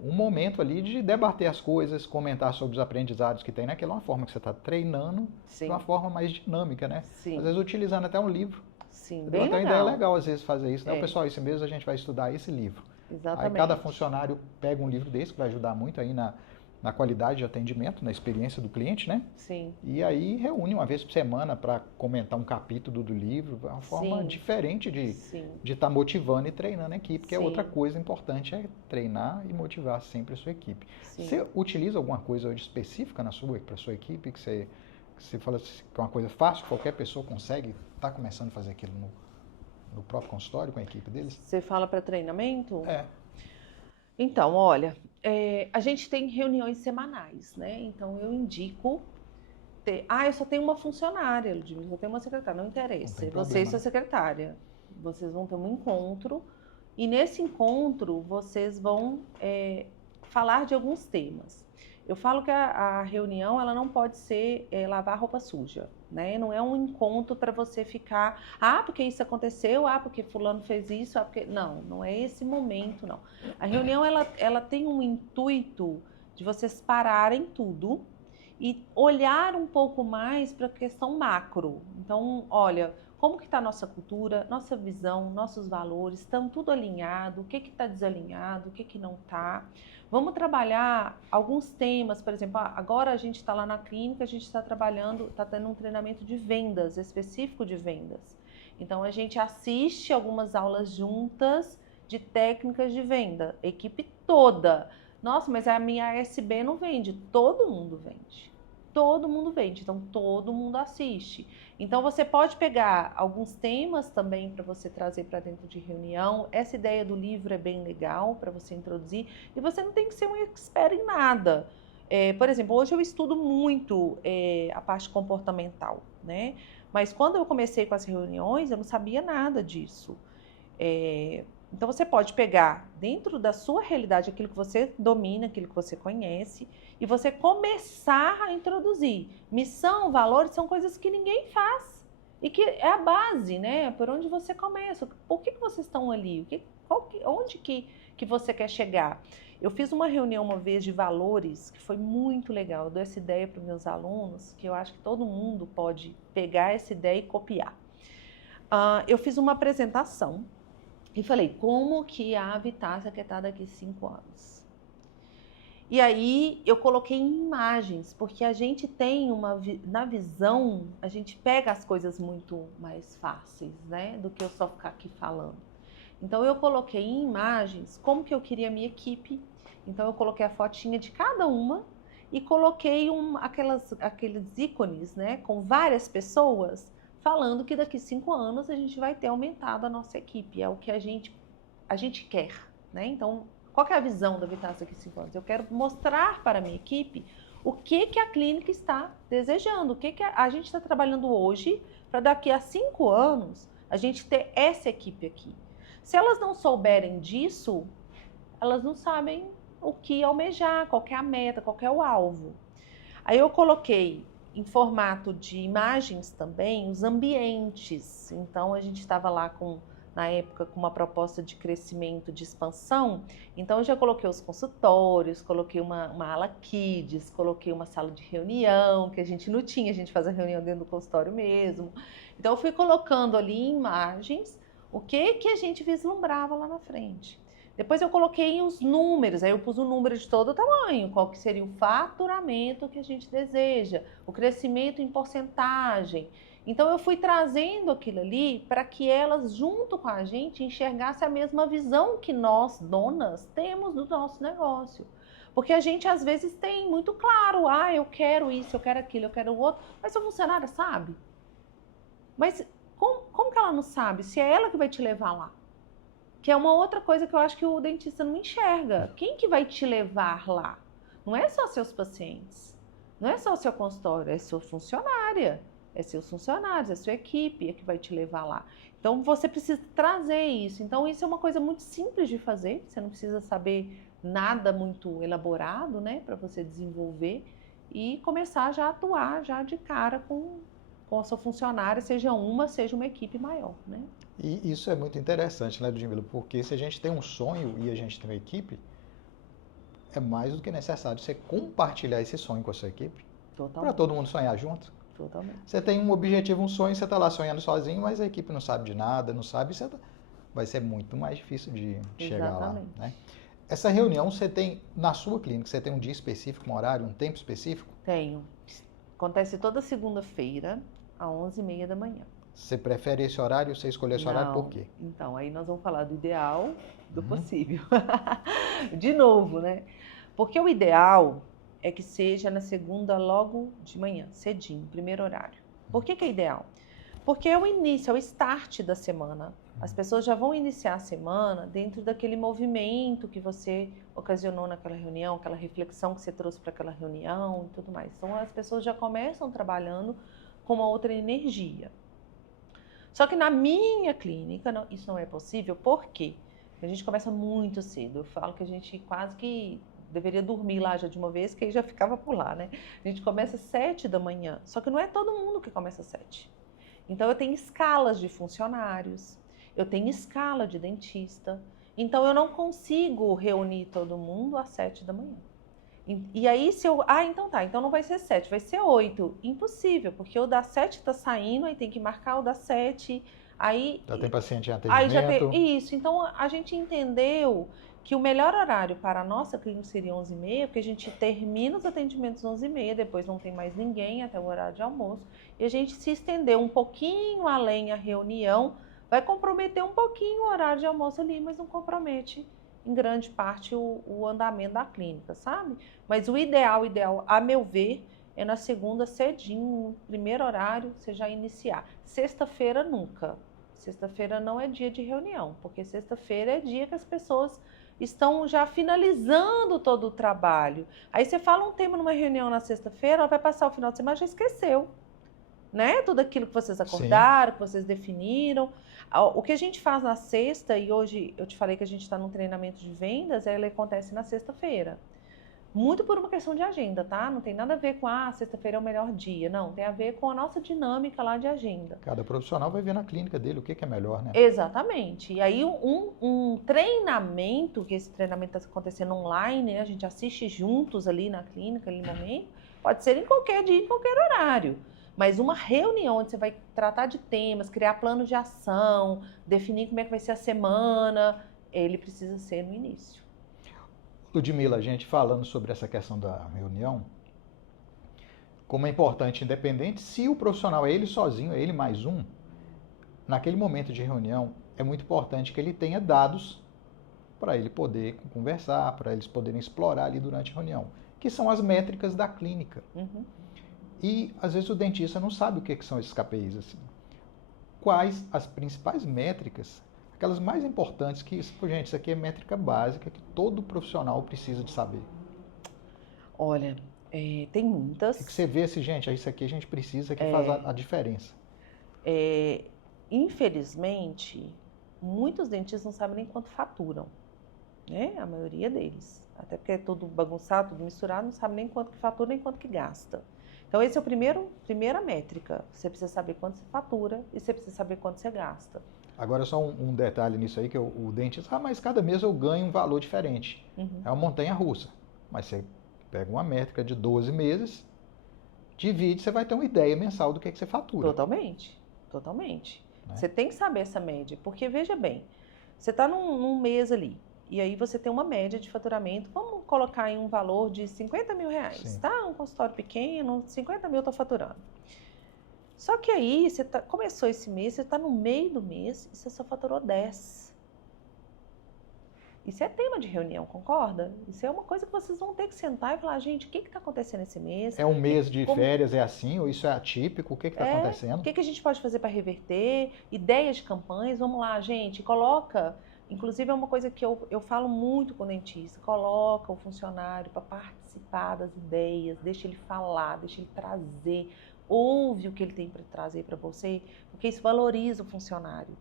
Um momento ali de debater as coisas, comentar sobre os aprendizados que tem, naquela forma que você está treinando de uma forma mais dinâmica, né? Sim. Às vezes utilizando até um livro. Sim, bem legal. Uma ideia legal às vezes fazer isso, né? Pessoal, esse mês a gente vai estudar esse livro. Exatamente. Aí cada funcionário pega um livro desse, que vai ajudar muito aí na qualidade de atendimento, na experiência do cliente, né? Sim. E aí reúne uma vez por semana para comentar um capítulo do livro, é uma forma diferente de estar motivando e treinando a equipe, que é outra coisa importante, é treinar e motivar sempre a sua equipe. Você utiliza alguma coisa hoje específica para a sua equipe, que você fala que é uma coisa fácil, qualquer pessoa consegue estar começando a fazer aquilo no próprio consultório com a equipe deles? Você fala para treinamento? Então, olha, a gente tem reuniões semanais, né? Então, eu indico eu só tenho uma funcionária, Ludmila, só tenho uma secretária, não interessa. Você e sua secretária, vocês vão ter um encontro e nesse encontro vocês vão falar de alguns temas. Eu falo que a reunião ela não pode ser lavar roupa suja, né? Não é um encontro para você ficar, porque isso aconteceu, porque fulano fez isso, porque... Não é esse momento, não. A reunião ela tem um intuito de vocês pararem tudo e olhar um pouco mais para a questão macro. Então, olha, como que está a nossa cultura, nossa visão, nossos valores, estão tudo alinhado, o que está desalinhado, o que não está. Vamos trabalhar alguns temas, por exemplo, agora a gente está lá na clínica, a gente está trabalhando, está tendo um treinamento de vendas, específico de vendas. Então, a gente assiste algumas aulas juntas de técnicas de venda, equipe toda. Nossa, mas a minha ASB não vende, todo mundo vende. Todo mundo vende, então todo mundo assiste. Então você pode pegar alguns temas também para você trazer para dentro de reunião. Essa ideia do livro é bem legal para você introduzir. E você não tem que ser um expert em nada. Por exemplo, hoje eu estudo muito a parte comportamental, né? Mas quando eu comecei com as reuniões, eu não sabia nada disso. Então, você pode pegar dentro da sua realidade aquilo que você domina, aquilo que você conhece, e você começar a introduzir. Missão, valores, são coisas que ninguém faz. E que é a base, né? Por onde você começa. Por que vocês estão ali? Onde que você quer chegar? Eu fiz uma reunião uma vez de valores, que foi muito legal. Eu dou essa ideia para os meus alunos, que eu acho que todo mundo pode pegar essa ideia e copiar. Eu fiz uma apresentação e falei, como que a Vitácia quer estar daqui 5 anos? E aí eu coloquei imagens, porque a gente tem na visão, a gente pega as coisas muito mais fáceis, né? Do que eu só ficar aqui falando. Então eu coloquei em imagens como que eu queria a minha equipe. Então eu coloquei a fotinha de cada uma e coloquei aqueles ícones, né? Com várias pessoas falando que daqui 5 anos a gente vai ter aumentado a nossa equipe. É o que a gente quer, né? Então, qual que é a visão da Vitácia daqui 5 anos? Eu quero mostrar para a minha equipe o que a clínica está desejando, o que a gente está trabalhando hoje para daqui a 5 anos a gente ter essa equipe aqui. Se elas não souberem disso, elas não sabem o que almejar, qual que é a meta, qual que é o alvo. Aí eu coloquei em formato de imagens também os ambientes. Então, a gente estava lá na época com uma proposta de crescimento, de expansão. Então, eu já coloquei os consultórios, coloquei uma ala kids, coloquei uma sala de reunião, que a gente não tinha, a gente faz a reunião dentro do consultório mesmo. Então, eu fui colocando ali em imagens o que a gente vislumbrava lá na frente. Depois eu coloquei os números, aí eu pus o número de todo o tamanho, qual que seria o faturamento que a gente deseja, o crescimento em porcentagem. Então eu fui trazendo aquilo ali para que elas, junto com a gente, enxergassem a mesma visão que nós, donas, temos do nosso negócio. Porque a gente às vezes tem muito claro, eu quero isso, eu quero aquilo, eu quero o outro, mas sua funcionária sabe. Mas como que ela não sabe se é ela que vai te levar lá? Que é uma outra coisa que eu acho que o dentista não enxerga. Quem que vai te levar lá? Não é só seus pacientes, não é só o seu consultório, é sua funcionária, é seus funcionários, é sua equipe é que vai te levar lá. Então, você precisa trazer isso. Então, isso é uma coisa muito simples de fazer, você não precisa saber nada muito elaborado, né, para você desenvolver e começar já a atuar já de cara com a sua funcionária, seja uma equipe maior, né? E isso é muito interessante, né, Ludmila? Porque se a gente tem um sonho e a gente tem uma equipe, é mais do que necessário você compartilhar esse sonho com a sua equipe. Para todo mundo sonhar junto. Totalmente. Você tem um objetivo, um sonho, você está lá sonhando sozinho, mas a equipe não sabe de nada, não sabe, vai ser muito mais difícil de chegar lá. Né? Essa reunião você tem, na sua clínica, você tem um dia específico, um horário, um tempo específico? Tenho. Acontece toda segunda-feira, às 11h30 da manhã. Você prefere esse horário? Você escolheu esse horário por quê? Então, aí nós vamos falar do ideal, do possível. De novo, né? Porque o ideal é que seja na segunda logo de manhã, cedinho, primeiro horário. Por que é ideal? Porque é o início, é o start da semana. As pessoas já vão iniciar a semana dentro daquele movimento que você ocasionou naquela reunião, aquela reflexão que você trouxe para aquela reunião e tudo mais. Então, as pessoas já começam trabalhando com uma outra energia. Só que na minha clínica, isso não é possível, por quê? A gente começa muito cedo. Eu falo que a gente quase que deveria dormir lá já de uma vez, que aí já ficava por lá, né? A gente começa às 7 da manhã, só que não é todo mundo que começa às 7. Então, eu tenho escalas de funcionários, eu tenho escala de dentista, então eu não consigo reunir todo mundo às 7 da manhã. E aí, se eu... então tá, então não vai ser 7, vai ser 8. Impossível, porque o das 7 tá saindo, aí tem que marcar o das 7, aí... Já tem paciente em atendimento. Aí já tem... Isso, então a gente entendeu que o melhor horário para a nossa clínica seria 11h30, porque a gente termina os atendimentos 11h30, depois não tem mais ninguém até o horário de almoço, e a gente se estender um pouquinho além a reunião, vai comprometer um pouquinho o horário de almoço ali, mas não compromete em grande parte o andamento da clínica, sabe? Mas o ideal, a meu ver, é na segunda cedinho, primeiro horário, você já iniciar. Sexta-feira nunca. Sexta-feira não é dia de reunião, porque sexta-feira é dia que as pessoas estão já finalizando todo o trabalho. Aí você fala um tema numa reunião na sexta-feira, vai passar o final de semana, já esqueceu, né? Tudo aquilo que vocês acordaram, que vocês definiram. O que a gente faz na sexta, e hoje eu te falei que a gente está num treinamento de vendas, ele acontece na sexta-feira. Muito por uma questão de agenda, tá? Não tem nada a ver com, sexta-feira é o melhor dia. Não, tem a ver com a nossa dinâmica lá de agenda. Cada profissional vai ver na clínica dele o que é melhor, né? Exatamente. E aí um treinamento, que esse treinamento está acontecendo online, né? A gente assiste juntos ali na clínica, ali no momento, pode ser em qualquer dia, em qualquer horário. Mas uma reunião onde você vai tratar de temas, criar planos de ação, definir como é que vai ser a semana, ele precisa ser no início. Ludmila, a gente falando sobre essa questão da reunião, como é importante, independente se o profissional é ele sozinho, é ele mais um, naquele momento de reunião, é muito importante que ele tenha dados para ele poder conversar, para eles poderem explorar ali durante a reunião, que são as métricas da clínica. Uhum. E, às vezes, o dentista não sabe o que são esses KPIs. Assim. Quais as principais métricas, aquelas mais importantes que, gente, isso aqui é métrica básica que todo profissional precisa de saber. Olha, tem muitas. O que você vê assim, gente, isso aqui a gente precisa, que faz a diferença. Infelizmente, muitos dentistas não sabem nem quanto faturam, né? A maioria deles. Até porque é tudo bagunçado, tudo misturado, não sabe nem quanto que fatura, nem quanto que gasta. Então, esse é a primeira métrica. Você precisa saber quanto você fatura e você precisa saber quanto você gasta. Agora, só um detalhe nisso aí, que o dentista, mas cada mês eu ganho um valor diferente. Uhum. É uma montanha-russa. Mas você pega uma métrica de 12 meses, divide, você vai ter uma ideia mensal do que você fatura. Totalmente, totalmente. Né? Você tem que saber essa média, porque, veja bem, você está num mês ali, e aí você tem uma média de faturamento, vamos colocar em um valor de 50 mil reais, Sim. tá? Um consultório pequeno, 50 mil eu estou faturando. Só que aí, você começou esse mês, você está no meio do mês e você só faturou 10. Isso é tema de reunião, concorda? Isso é uma coisa que vocês vão ter que sentar e falar, gente, o que está acontecendo esse mês? É um mês de férias, é assim, ou isso é atípico? O que está acontecendo? O que a gente pode fazer para reverter? Ideias de campanhas, vamos lá, gente, coloca... Inclusive, é uma coisa que eu falo muito com o dentista, coloca o funcionário para participar das ideias, deixa ele falar, deixa ele trazer, ouve o que ele tem para trazer para você, porque isso valoriza o funcionário.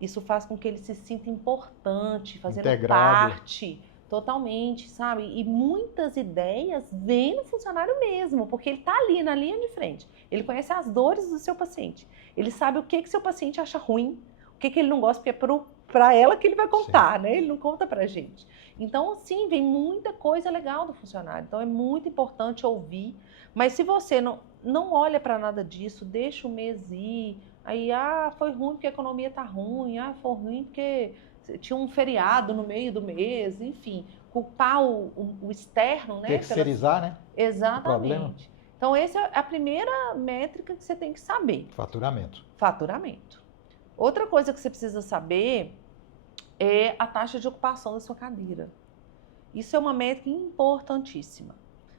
Isso faz com que ele se sinta importante, fazendo parte, totalmente, sabe? E muitas ideias vêm no funcionário mesmo, porque ele está ali na linha de frente. Ele conhece as dores do seu paciente. Ele sabe o que seu paciente acha ruim, o que ele não gosta, porque é para ela que ele vai contar, né? Ele não conta pra gente. Então, sim, vem muita coisa legal do funcionário. Então, é muito importante ouvir. Mas se você não olha para nada disso, deixa o mês ir. Aí, foi ruim porque a economia tá ruim. Foi ruim porque tinha um feriado no meio do mês. Enfim, culpar o externo, né? Terceirizar, né? Exatamente. Então, essa é a primeira métrica que você tem que saber. Faturamento. Faturamento. Outra coisa que você precisa saber é a taxa de ocupação da sua cadeira. Isso é uma métrica importantíssima.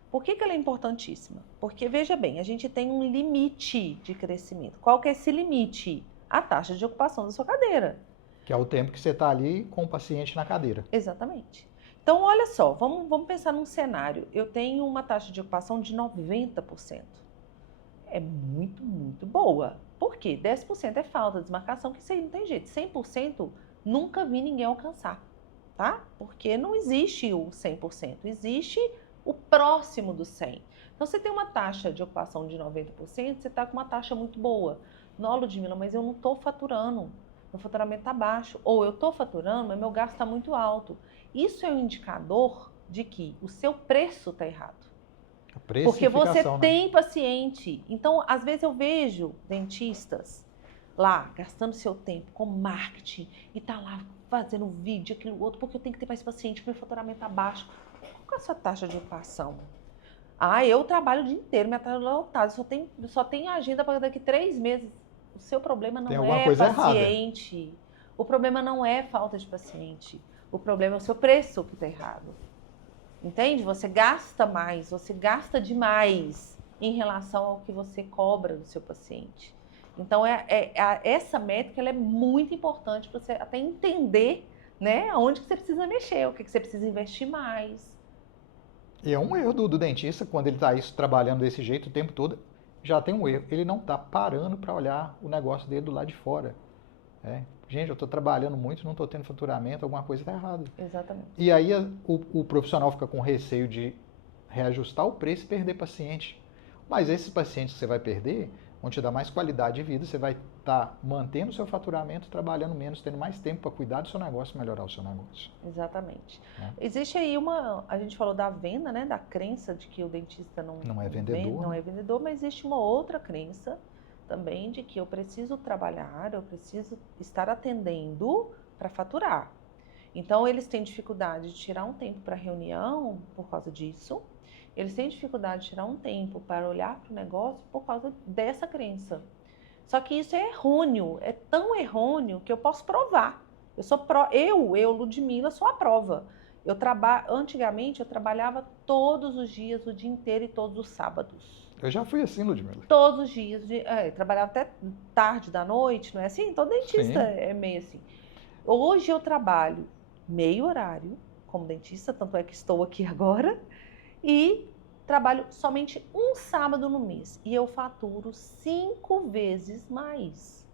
Por que ela é importantíssima? Porque, veja bem, a gente tem um limite de crescimento. Qual que é esse limite? A taxa de ocupação da sua cadeira. Que é o tempo que você está ali com o paciente na cadeira. Exatamente. Então, olha só, vamos pensar num cenário. Eu tenho uma taxa de ocupação de 90%. É muito, muito boa. Por quê? 10% é falta de desmarcação, que isso aí não tem jeito. 100% nunca vi ninguém alcançar, tá? Porque não existe o 100%, existe o próximo do 100%. Então, você tem uma taxa de ocupação de 90%, você está com uma taxa muito boa. Não, Ludmila, mas eu não estou faturando, meu faturamento está baixo. Ou eu estou faturando, mas meu gasto está muito alto. Isso é um indicador de que o seu preço está errado. Porque você tem paciente. Então, às vezes eu vejo dentistas lá gastando seu tempo com marketing e tá lá fazendo vídeo, aquilo outro, porque eu tenho que ter mais paciente, meu faturamento tá baixo. Qual é a sua taxa de ocupação? Eu trabalho o dia inteiro, minha taxa é lotada, só tenho agenda para daqui 3 meses. O seu problema não é paciente. Errada. O problema não é falta de paciente. O problema é o seu preço que tá errado. Entende? Você gasta mais, você gasta demais em relação ao que você cobra do seu paciente. Então, essa métrica ela é muito importante para você até entender, né, aonde que você precisa mexer, o que você precisa investir mais. E é um erro do dentista, quando ele está trabalhando desse jeito o tempo todo, já tem um erro. Ele não está parando para olhar o negócio dele do lado de fora. gente, eu estou trabalhando muito, não estou tendo faturamento, alguma coisa está errada. Exatamente. E aí o profissional fica com receio de reajustar o preço e perder paciente. Mas esses pacientes que você vai perder vão te dar mais qualidade de vida, você vai estar mantendo o seu faturamento, trabalhando menos, tendo mais tempo para cuidar do seu negócio, melhorar o seu negócio. Exatamente. Existe aí a gente falou da venda, né, da crença de que o dentista não é vendedor. Não é vendedor, mas existe uma outra crença também de que eu preciso trabalhar, eu preciso estar atendendo para faturar. Então, eles têm dificuldade de tirar um tempo para reunião por causa disso. Eles têm dificuldade de tirar um tempo para olhar para o negócio por causa dessa crença. Só que isso é errôneo, é tão errôneo que eu posso provar. Eu, Ludmila, sou a prova. Antigamente, eu trabalhava todos os dias, o dia inteiro e todos os sábados. Eu já fui assim, Ludmila. Todos os dias. Trabalhava até tarde da noite, não é assim? Todo dentista Sim. é meio assim. Hoje eu trabalho meio horário como dentista, tanto é que estou aqui agora, e trabalho somente um sábado no mês. E eu faturo 5 vezes mais.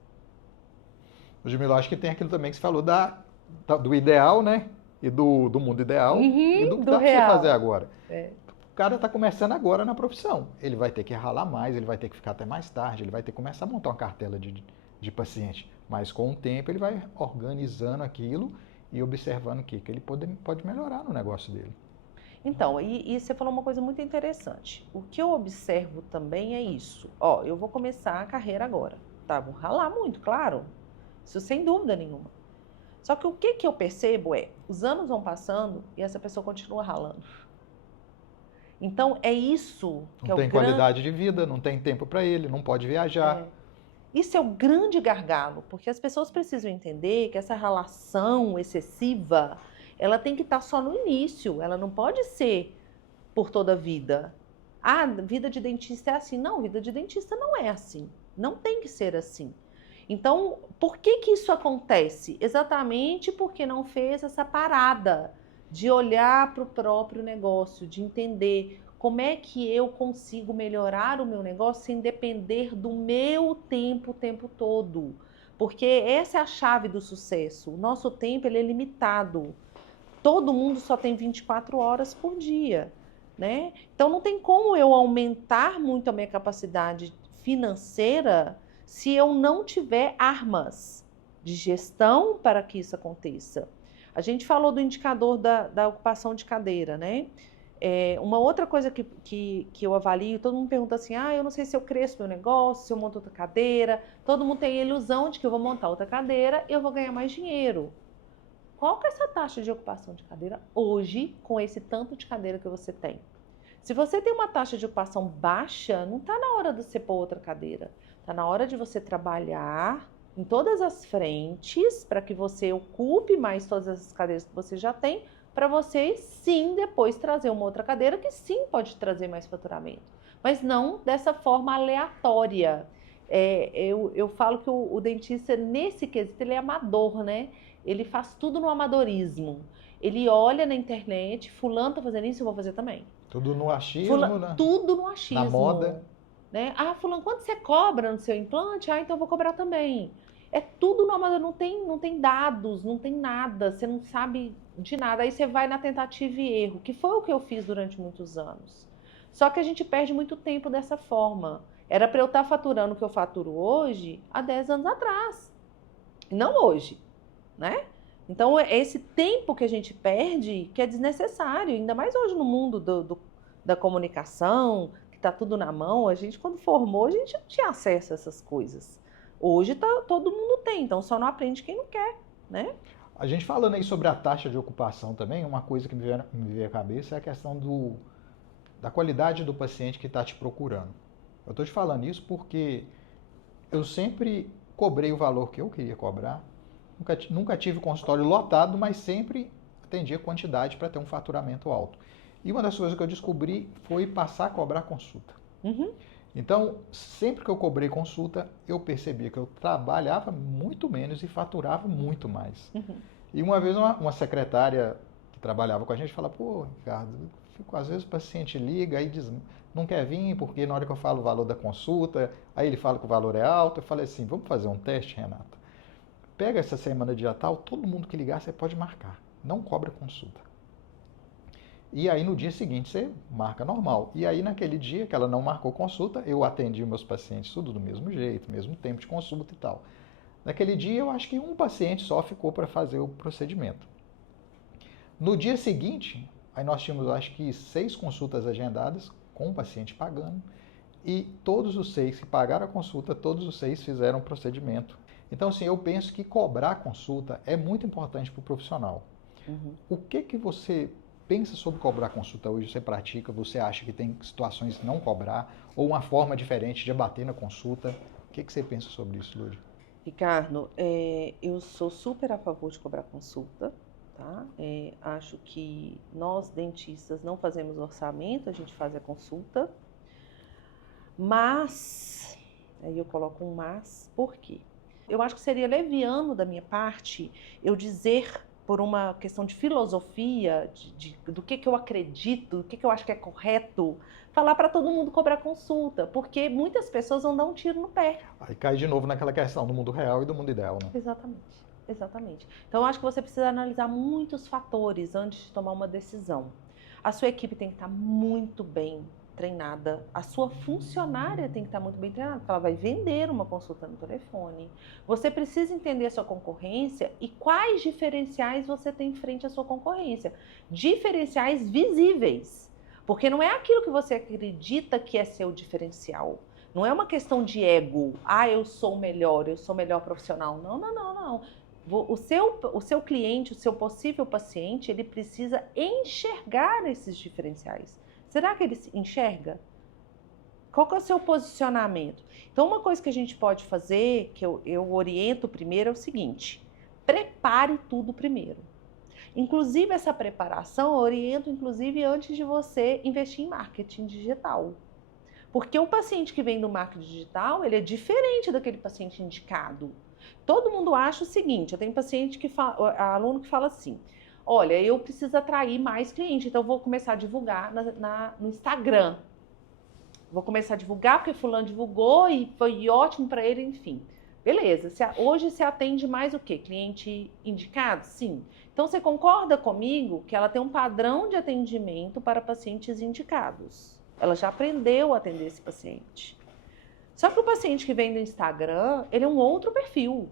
Ludmila, acho que tem aquilo também que você falou do ideal, né? E do mundo ideal e do que dá para você fazer agora. O cara está começando agora na profissão. Ele vai ter que ralar mais, ele vai ter que ficar até mais tarde, ele vai ter que começar a montar uma cartela de paciente. Mas com o tempo ele vai organizando aquilo e observando o que ele pode melhorar no negócio dele. Então, e você falou uma coisa muito interessante. O que eu observo também é isso. Eu vou começar a carreira agora. Tá, vou ralar muito, claro. Isso sem dúvida nenhuma. Só que o que eu percebo os anos vão passando e essa pessoa continua ralando. Então, é isso que não tem qualidade de vida, não tem tempo para ele, não pode viajar. Isso é o grande gargalo, porque as pessoas precisam entender que essa ralação excessiva, ela tem que estar só no início, ela não pode ser por toda a vida. Vida de dentista é assim. Não, vida de dentista não é assim. Não tem que ser assim. Então, por que isso acontece? Exatamente porque não fez essa parada de olhar para o próprio negócio, de entender como é que eu consigo melhorar o meu negócio sem depender do meu tempo o tempo todo. Porque essa é a chave do sucesso. O nosso tempo ele é limitado. Todo mundo só tem 24 horas por dia, né? Então não tem como eu aumentar muito a minha capacidade financeira se eu não tiver armas de gestão para que isso aconteça. A gente falou do indicador da ocupação de cadeira, né? Uma outra coisa que eu avalio, todo mundo pergunta assim, eu não sei se eu cresço meu negócio, se eu monto outra cadeira. Todo mundo tem a ilusão de que eu vou montar outra cadeira e eu vou ganhar mais dinheiro. Qual que é essa taxa de ocupação de cadeira hoje, com esse tanto de cadeira que você tem? Se você tem uma taxa de ocupação baixa, não está na hora de você pôr outra cadeira. Está na hora de você trabalhar em todas as frentes para que você ocupe mais todas essas cadeiras que você já tem, para você sim depois trazer uma outra cadeira que sim pode trazer mais faturamento. Mas não dessa forma aleatória. Eu falo que o dentista, nesse quesito, ele é amador, né? Ele faz tudo no amadorismo. Ele olha na internet, fulano tá fazendo isso, eu vou fazer também. Tudo no achismo, né? Tudo no achismo. Na moda. Né? Fulano, quanto você cobra no seu implante? Então eu vou cobrar também. É tudo no amador, não tem dados, não tem nada, você não sabe de nada. Aí você vai na tentativa e erro, que foi o que eu fiz durante muitos anos. Só que a gente perde muito tempo dessa forma. Era para eu estar faturando o que eu faturo hoje há 10 anos atrás. Não hoje. Né? Então, é esse tempo que a gente perde que é desnecessário, ainda mais hoje no mundo da comunicação, que está tudo na mão. A gente, quando formou, a gente não tinha acesso a essas coisas. Hoje todo mundo tem, então só não aprende quem não quer, né? A gente falando aí sobre a taxa de ocupação também, uma coisa que me veio à cabeça é a questão da qualidade do paciente que está te procurando. Eu estou te falando isso porque eu sempre cobrei o valor que eu queria cobrar. Nunca tive consultório lotado, mas sempre atendia quantidade para ter um faturamento alto. E uma das coisas que eu descobri foi passar a cobrar consulta. Uhum. Então, sempre que eu cobrei consulta, eu percebia que eu trabalhava muito menos e faturava muito mais. Uhum. E uma vez uma secretária que trabalhava com a gente falou, pô, Ricardo, às vezes o paciente liga e diz, não quer vir porque na hora que eu falo o valor da consulta, aí ele fala que o valor é alto. Eu falei assim, vamos fazer um teste, Renata? pega essa semana de Natal, todo mundo que ligar você pode marcar, não cobra consulta. E aí no dia seguinte você marca normal. E aí naquele dia que ela não marcou consulta, eu atendi meus pacientes tudo do mesmo jeito, mesmo tempo de consulta e tal. Naquele dia eu acho que um paciente só ficou para fazer o procedimento. No dia seguinte, aí nós tínhamos acho que 6 consultas agendadas, com o paciente pagando, e todos os 6 que pagaram a consulta, todos os 6 fizeram o procedimento. Então assim, eu penso que cobrar consulta é muito importante para o profissional. O que você pensa sobre cobrar consulta hoje? Você pratica? Você acha que tem situações de não cobrar? Ou uma forma diferente de abater na consulta? O que você pensa sobre isso, Lúdia? Ricardo, eu sou super a favor de cobrar consulta, tá? Acho que nós, dentistas, não fazemos orçamento, a gente faz a consulta. Mas, aí eu coloco um mas, por quê? Eu acho que seria leviano da minha parte eu dizer, por uma questão de filosofia, do que eu acredito, do que eu acho que é correto, falar para todo mundo cobrar consulta, porque muitas pessoas vão dar um tiro no pé. Aí cai de novo naquela questão do mundo real e do mundo ideal, né? Exatamente, exatamente. Então, eu acho que você precisa analisar muitos fatores antes de tomar uma decisão. A sua equipe tem que estar muito bem treinada, a sua funcionária tem que estar muito bem treinada, porque ela vai vender uma consulta no telefone. Você precisa entender a sua concorrência e quais diferenciais você tem frente à sua concorrência. Diferenciais visíveis, porque não é aquilo que você acredita que é seu diferencial. Não é uma questão de ego, eu sou melhor profissional. Não, não, não, não. O seu cliente, o seu possível paciente, ele precisa enxergar esses diferenciais. Será que ele enxerga? Qual que é o seu posicionamento? Então, uma coisa que a gente pode fazer, que eu oriento primeiro, é o seguinte: prepare tudo primeiro. Inclusive, essa preparação eu oriento, inclusive, antes de você investir em marketing digital. Porque o paciente que vem do marketing digital, ele é diferente daquele paciente indicado. Todo mundo acha o seguinte, eu tenho paciente aluno que fala assim: olha, eu preciso atrair mais clientes, então eu vou começar a divulgar no Instagram. Vou começar a divulgar porque fulano divulgou e foi ótimo para ele, enfim. Beleza, hoje você atende mais o quê? Cliente indicado? Sim. Então você concorda comigo que ela tem um padrão de atendimento para pacientes indicados. Ela já aprendeu a atender esse paciente. Só que o paciente que vem do Instagram, ele é um outro perfil.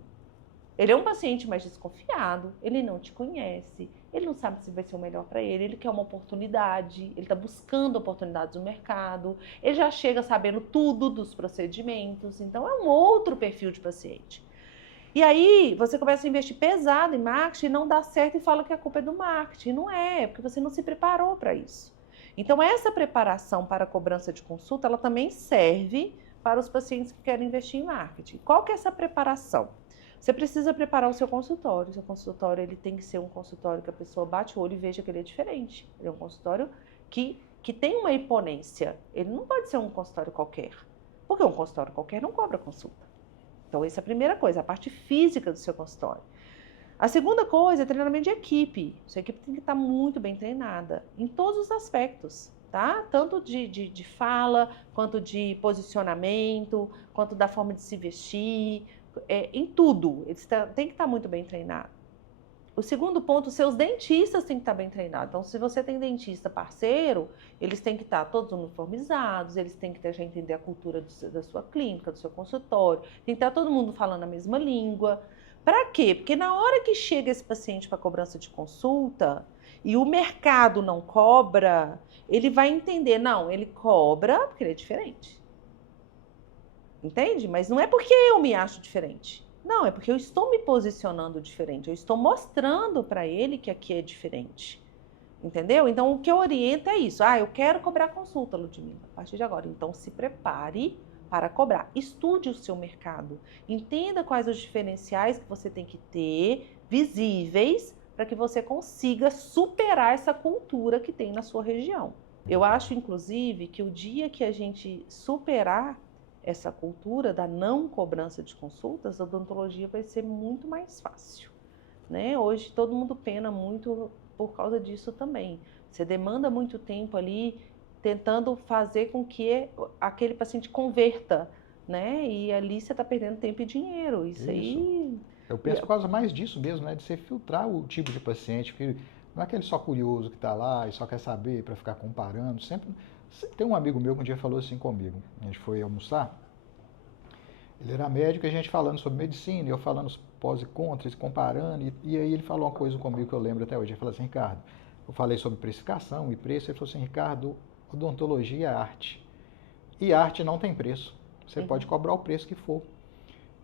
Ele é um paciente mais desconfiado, ele não te conhece, ele não sabe se vai ser o melhor para ele quer uma oportunidade, ele está buscando oportunidades no mercado, ele já chega sabendo tudo dos procedimentos, então é um outro perfil de paciente. E aí você começa a investir pesado em marketing, não dá certo e fala que a culpa é do marketing. Não é, porque você não se preparou para isso. Então essa preparação para a cobrança de consulta, ela também serve para os pacientes que querem investir em marketing. Qual que é essa preparação? Você precisa preparar o seu consultório. O seu consultório ele tem que ser um consultório que a pessoa bate o olho e veja que ele é diferente. Ele é um consultório que tem uma imponência. Ele não pode ser um consultório qualquer. Porque um consultório qualquer não cobra consulta. Então, essa é a primeira coisa, a parte física do seu consultório. A segunda coisa é treinamento de equipe. Sua equipe tem que estar muito bem treinada em todos os aspectos, tá? Tanto de fala, quanto de posicionamento, quanto da forma de se vestir, em tudo. Eles têm que estar muito bem treinados. O segundo ponto, seus dentistas têm que estar bem treinados. Então, se você tem dentista parceiro, eles têm que estar todos uniformizados, eles têm que já entender a cultura da sua clínica, do seu consultório, tem que estar todo mundo falando a mesma língua. Para quê? Porque na hora que chega esse paciente para cobrança de consulta e o mercado não cobra, ele vai entender, não, ele cobra porque ele é diferente. Entende? Mas não é porque eu me acho diferente. Não, é porque eu estou me posicionando diferente. Eu estou mostrando para ele que aqui é diferente. Entendeu? Então, o que eu oriento é isso. Eu quero cobrar consulta, Ludmila, a partir de agora. Então, se prepare para cobrar. Estude o seu mercado. Entenda quais os diferenciais que você tem que ter, visíveis, para que você consiga superar essa cultura que tem na sua região. Eu acho, inclusive, que o dia que a gente superar essa cultura da não cobrança de consultas, a odontologia vai ser muito mais fácil, né? Hoje todo mundo pena muito por causa disso também. Você demanda muito tempo ali tentando fazer com que aquele paciente converta, né? E ali você está perdendo tempo e dinheiro. Isso aí Eu penso por causa mais disso mesmo, né? De você filtrar o tipo de paciente, que não é aquele só curioso que está lá e só quer saber para ficar comparando. Sempre tem um amigo meu que um dia falou assim comigo. A gente foi almoçar, ele era médico e a gente falando sobre medicina, e eu falando os pós e contras, comparando, e aí ele falou uma coisa comigo que eu lembro até hoje. Ele falou assim, Ricardo, eu falei sobre precificação e preço, ele falou assim, Ricardo, odontologia é arte. E arte não tem preço. Você pode cobrar o preço que for.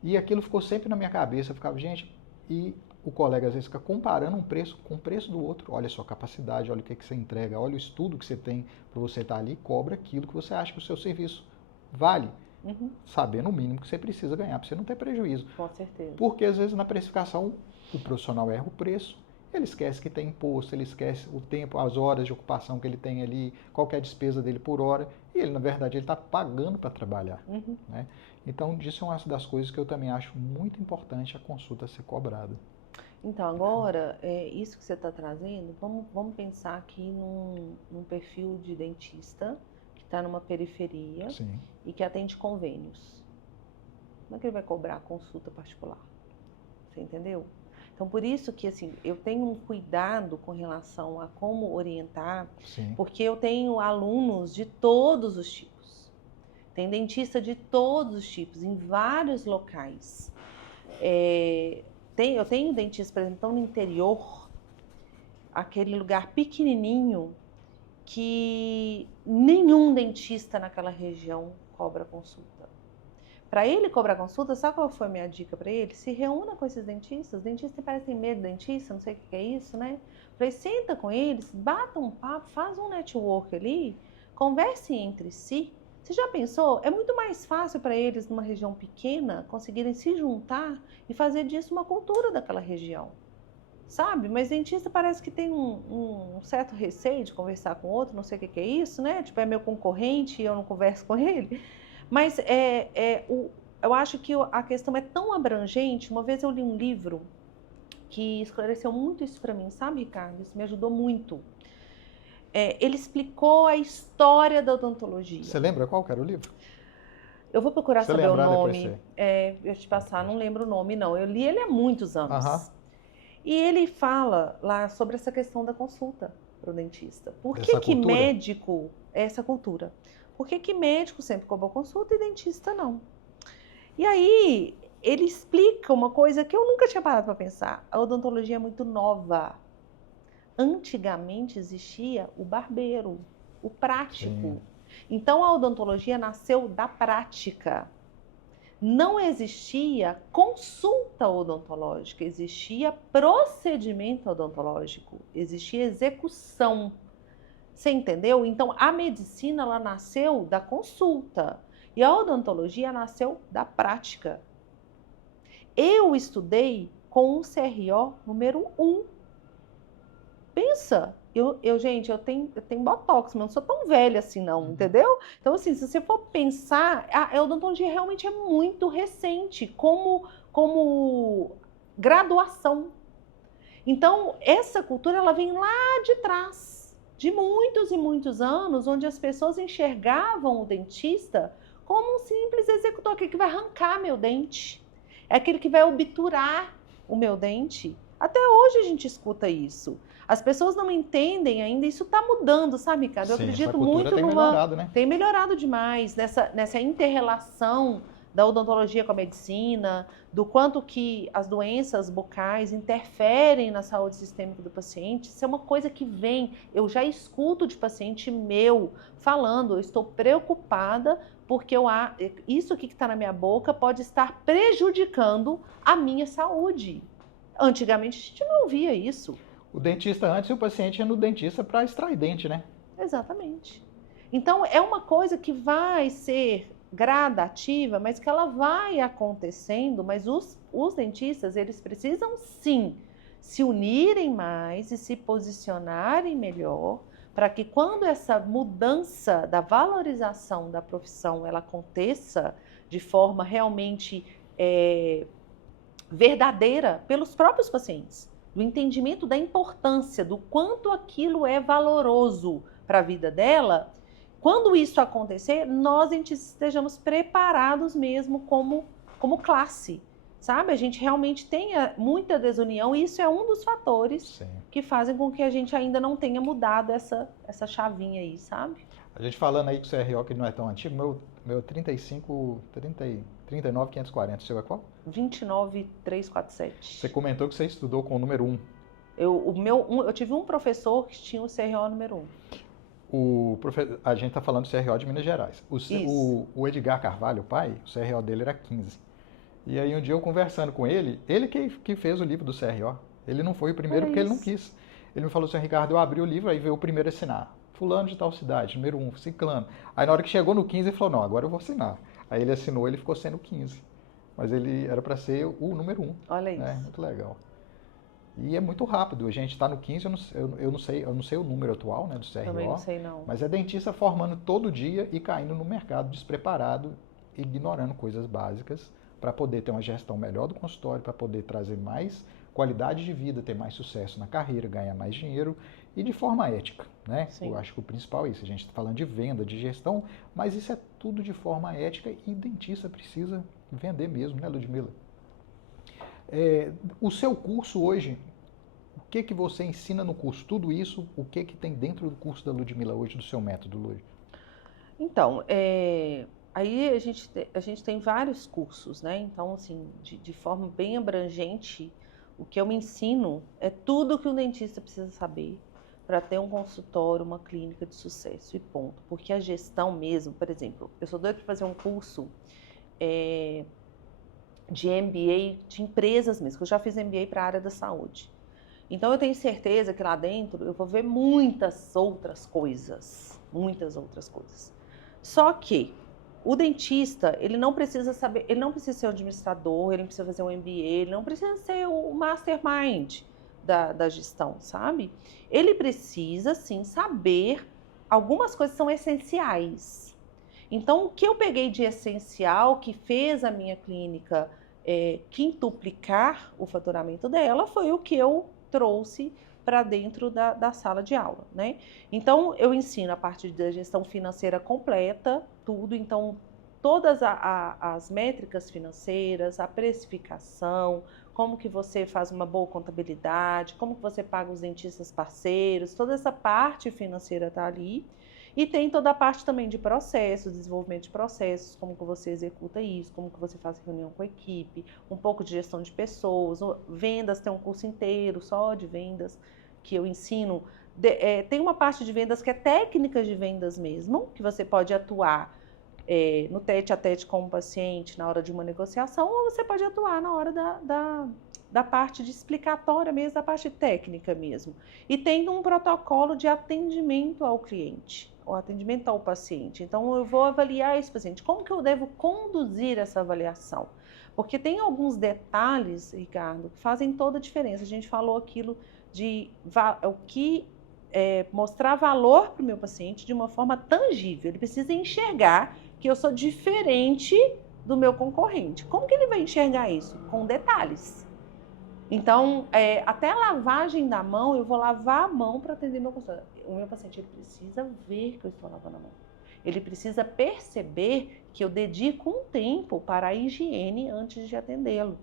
E aquilo ficou sempre na minha cabeça. Eu ficava, gente, e o colega às vezes fica comparando um preço com o preço do outro. Olha a sua capacidade, olha o que você entrega, olha o estudo que você tem para você estar ali, cobra aquilo que você acha que o seu serviço vale. Sabendo o mínimo que você precisa ganhar, para você não ter prejuízo. Com certeza. Porque às vezes na precificação o profissional erra o preço, ele esquece que tem imposto, ele esquece o tempo, as horas de ocupação que ele tem ali, qual que é a despesa dele por hora, e ele, na verdade, ele está pagando para trabalhar. Né? Então, isso é uma das coisas que eu também acho muito importante a consulta ser cobrada. Então, agora, isso que você está trazendo, vamos pensar aqui num perfil de dentista que está numa periferia. Sim. E que atende convênios. Como é que ele vai cobrar consulta particular? Você entendeu? Então, por isso que assim, eu tenho um cuidado com relação a como orientar, Sim. porque eu tenho alunos de todos os tipos. Tem dentista de todos os tipos, em vários locais. Eu tenho dentista, por exemplo, no interior, aquele lugar pequenininho, que nenhum dentista naquela região cobra consulta. Para ele cobrar consulta, sabe qual foi a minha dica para ele? Se reúna com esses dentistas. Os dentistas parecem medo de dentista, não sei o que é isso, né? Falei, senta com eles, bata um papo, faz um network ali, converse entre si. Você já pensou? É muito mais fácil para eles, numa região pequena, conseguirem se juntar e fazer disso uma cultura daquela região. Sabe? Mas dentista parece que tem um certo receio de conversar com outro, não sei o que é isso, né? Tipo, é meu concorrente e eu não converso com ele. Mas eu acho que a questão é tão abrangente. Uma vez eu li um livro que esclareceu muito isso para mim, sabe, Ricardo? Isso me ajudou muito. Ele explicou a história da odontologia. Você lembra qual que era o livro? Eu vou procurar saber o nome. Eu te passar, não lembro o nome, não. Eu li ele há muitos anos. E ele fala lá sobre essa questão da consulta para o dentista. Por que médico é essa cultura? Por que médico sempre cobra consulta e dentista não? E aí ele explica uma coisa que eu nunca tinha parado para pensar. A odontologia é muito nova. Antigamente existia o barbeiro, o prático. Sim. Então a odontologia nasceu da prática. Não existia consulta odontológica, existia procedimento odontológico, existia execução. Você entendeu? Então, a medicina ela nasceu da consulta e a odontologia nasceu da prática. Eu estudei com um CRO número 1. Pensa, gente, eu tenho botox, mas não sou tão velha assim não, entendeu? Então, assim, se você for pensar, a odontologia realmente é muito recente como graduação. Então, essa cultura, ela vem lá de trás, de muitos e muitos anos, onde as pessoas enxergavam o dentista como um simples executor, aquele que vai arrancar meu dente, é aquele que vai obturar o meu dente. Até hoje a gente escuta isso. As pessoas não entendem ainda, isso está mudando, sabe, Ricardo? Eu acredito muito melhorado, né? Tem melhorado demais nessa inter-relação da odontologia com a medicina, do quanto que as doenças bucais interferem na saúde sistêmica do paciente. Isso é uma coisa que vem, eu já escuto de paciente meu falando, eu estou preocupada porque isso aqui que está na minha boca pode estar prejudicando a minha saúde. Antigamente a gente não ouvia isso. O dentista antes e o paciente ia no dentista para extrair dente, né? Exatamente. Então é uma coisa que vai ser gradativa, mas que ela vai acontecendo, mas os dentistas, eles precisam sim se unirem mais e se posicionarem melhor para que quando essa mudança da valorização da profissão ela aconteça de forma realmente verdadeira pelos próprios pacientes, do entendimento da importância, do quanto aquilo é valoroso para a vida dela. Quando isso acontecer, nós dentistas estejamos preparados mesmo como classe, sabe? A gente realmente tem muita desunião e isso é um dos fatores Sim. que fazem com que a gente ainda não tenha mudado essa chavinha aí, sabe? A gente falando aí que o CRO que não é tão antigo, meu 39.540, o seu é qual? 29347. Você comentou que você estudou com o número 1. Eu tive um professor que tinha o CRO número 1. A gente está falando do CRO de Minas Gerais. O Edgar Carvalho, o pai, o CRO dele era 15. E aí um dia eu conversando com ele que fez o livro do CRO. Ele não foi o primeiro porque ele não quis. Ele me falou assim, Ricardo, eu abri o livro, aí veio o primeiro assinar. Fulano de tal cidade, número 1, ciclano. Aí na hora que chegou no 15, ele falou, não, agora eu vou assinar. Aí ele assinou, ele ficou sendo 15. Mas ele era para ser o número 1. Olha isso. Né? Muito legal. E é muito rápido. A gente está no 15, eu não sei o número atual, né, do CRO. Também não sei, não. Mas é dentista formando todo dia e caindo no mercado despreparado, ignorando coisas básicas para poder ter uma gestão melhor do consultório, para poder trazer mais qualidade de vida, ter mais sucesso na carreira, ganhar mais dinheiro e de forma ética, né? Sim. Eu acho que o principal é isso. A gente está falando de venda, de gestão, mas isso é tudo de forma ética e dentista precisa vender mesmo, né, Ludmila? O seu curso hoje, o que você ensina no curso? Tudo isso, o que tem dentro do curso da Ludmila hoje, do seu método, Lud? Então, aí a gente tem vários cursos, né? Então, assim, de forma bem abrangente, o que eu me ensino é tudo que um dentista precisa saber para ter um consultório, uma clínica de sucesso e ponto. Porque a gestão mesmo, por exemplo, eu sou doida para fazer um curso de MBA de empresas mesmo, que eu já fiz MBA para a área da saúde. Então, eu tenho certeza que lá dentro eu vou ver muitas outras coisas. Só que o dentista, ele não precisa saber, ele não precisa ser um administrador, ele não precisa fazer um MBA, ele não precisa ser o mastermind da gestão, sabe? Ele precisa, sim, saber algumas coisas que são essenciais. Então, o que eu peguei de essencial, que fez a minha clínica quintuplicar o faturamento dela, foi o que eu trouxe para dentro da sala de aula, né? Então, eu ensino a parte da gestão financeira completa, tudo. Então, todas as métricas financeiras, a precificação, como que você faz uma boa contabilidade, como que você paga os dentistas parceiros, toda essa parte financeira está ali. E tem toda a parte também de processos, desenvolvimento de processos, como que você executa isso, como que você faz reunião com a equipe, um pouco de gestão de pessoas, vendas, tem um curso inteiro só de vendas que eu ensino. Tem uma parte de vendas que é técnicas de vendas mesmo, que você pode atuar no tete a tete com o paciente na hora de uma negociação, ou você pode atuar na hora da parte de explicatória mesmo, da parte técnica mesmo. E tem um protocolo de atendimento ao cliente, o atendimento ao paciente. Então, eu vou avaliar esse paciente. Como que eu devo conduzir essa avaliação? Porque tem alguns detalhes, Ricardo, que fazem toda a diferença. A gente falou aquilo de mostrar valor para o meu paciente de uma forma tangível. Ele precisa enxergar que eu sou diferente do meu concorrente. Como que ele vai enxergar isso? Com detalhes. Então, até a lavagem da mão, eu vou lavar a mão para atender meu consultório. O meu paciente, ele precisa ver que eu estou lavando a mão. Ele precisa perceber que eu dedico um tempo para a higiene antes de atendê-lo.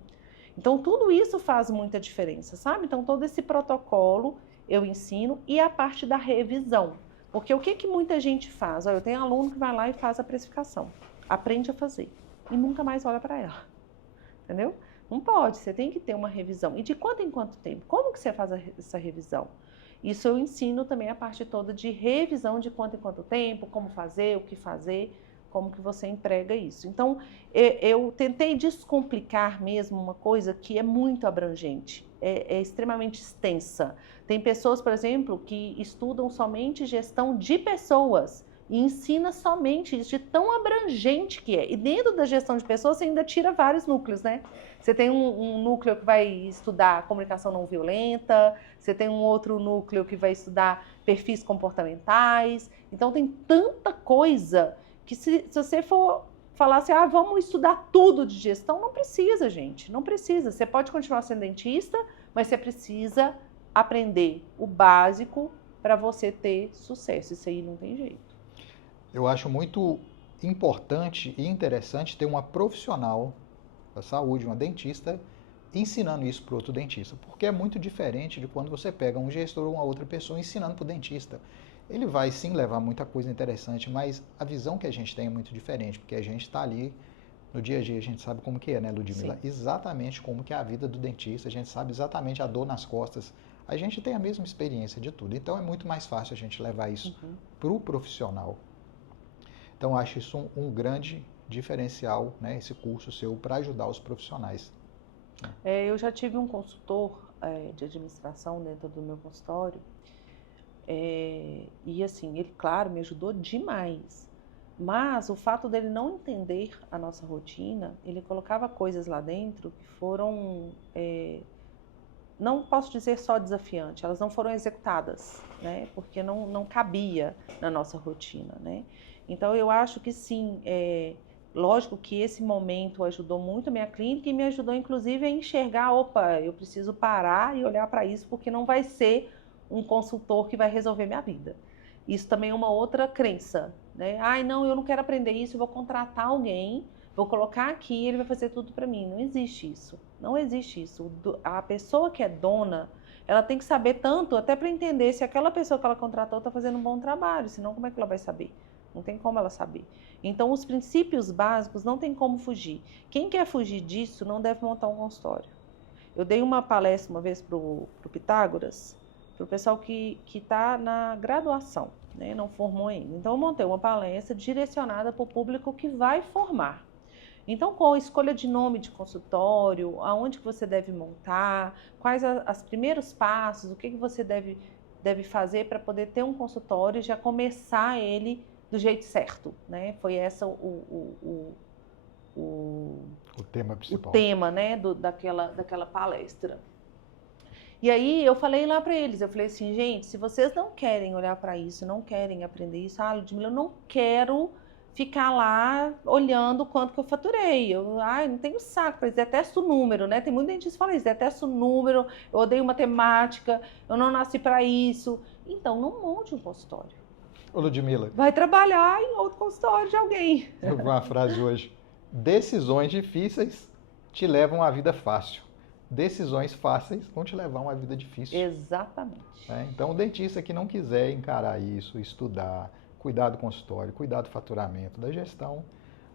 Então, tudo isso faz muita diferença, sabe? Então, todo esse protocolo eu ensino e a parte da revisão. Porque o que muita gente faz? Eu tenho aluno que vai lá e faz a precificação, aprende a fazer e nunca mais olha para ela, entendeu? Não pode, você tem que ter uma revisão. E de quanto em quanto tempo? Como que você faz essa revisão? Isso eu ensino também a parte toda de revisão de quanto em quanto tempo, como fazer, o que fazer, como que você emprega isso. Então, eu tentei descomplicar mesmo uma coisa que é muito abrangente, é extremamente extensa. Tem pessoas, por exemplo, que estudam somente gestão de pessoas e ensina somente isso, de tão abrangente que é. E dentro da gestão de pessoas, você ainda tira vários núcleos, né? Você tem um núcleo que vai estudar comunicação não violenta, você tem um outro núcleo que vai estudar perfis comportamentais. Então, tem tanta coisa que se você for falar assim, vamos estudar tudo de gestão, não precisa, gente, não precisa. Você pode continuar sendo dentista, mas você precisa aprender o básico para você ter sucesso. Isso aí não tem jeito. Eu acho muito importante e interessante ter uma profissional da saúde, uma dentista, ensinando isso para outro dentista. Porque é muito diferente de quando você pega um gestor ou uma outra pessoa ensinando para o dentista. Ele vai sim levar muita coisa interessante, mas a visão que a gente tem é muito diferente, porque a gente está ali no dia a dia, a gente sabe como que é, né, Ludmila? Sim. Exatamente como que é a vida do dentista, a gente sabe exatamente a dor nas costas, a gente tem a mesma experiência de tudo. Então é muito mais fácil a gente levar isso para o profissional. Então, eu acho isso um grande diferencial, né, esse curso seu, para ajudar os profissionais. Eu já tive um consultor de administração dentro do meu consultório, e assim, ele, claro, me ajudou demais. Mas o fato dele não entender a nossa rotina, ele colocava coisas lá dentro que foram, não posso dizer só desafiantes, elas não foram executadas, né, porque não cabia na nossa rotina, né. Então, eu acho que sim, lógico que esse momento ajudou muito a minha clínica e me ajudou, inclusive, a enxergar, opa, eu preciso parar e olhar para isso, porque não vai ser um consultor que vai resolver minha vida. Isso também é uma outra crença, né? Ai, não, eu não quero aprender isso, eu vou contratar alguém, vou colocar aqui e ele vai fazer tudo para mim. Não existe isso, não existe isso. A pessoa que é dona, ela tem que saber tanto, até para entender se aquela pessoa que ela contratou está fazendo um bom trabalho, senão como é que ela vai saber? Não tem como ela saber. Então, os princípios básicos não tem como fugir. Quem quer fugir disso não deve montar um consultório. Eu dei uma palestra uma vez para o Pitágoras, para o pessoal que está na graduação, né? Não formou ainda. Então, eu montei uma palestra direcionada para o público que vai formar. Então, com a escolha de nome de consultório, aonde que você deve montar, quais os primeiros passos, o que você deve fazer para poder ter um consultório e já começar ele do jeito certo, né? Foi essa o tema principal. O tema, né, daquela palestra. E aí eu falei lá para eles, eu falei assim, gente, se vocês não querem olhar para isso, não querem aprender isso, Ludmila, eu não quero ficar lá olhando quanto que eu faturei. Eu não tenho saco para isso, detesto o número, né? Tem muita gente que fala isso, detesto o número, eu odeio matemática, eu não nasci para isso. Então, não monte um consultório. Ô Ludmila, vai trabalhar em outro consultório de alguém. Eu vi uma frase hoje, decisões difíceis te levam a uma vida fácil. Decisões fáceis vão te levar a uma vida difícil. Exatamente. Então, o dentista que não quiser encarar isso, estudar, cuidar do consultório, cuidar do faturamento, da gestão,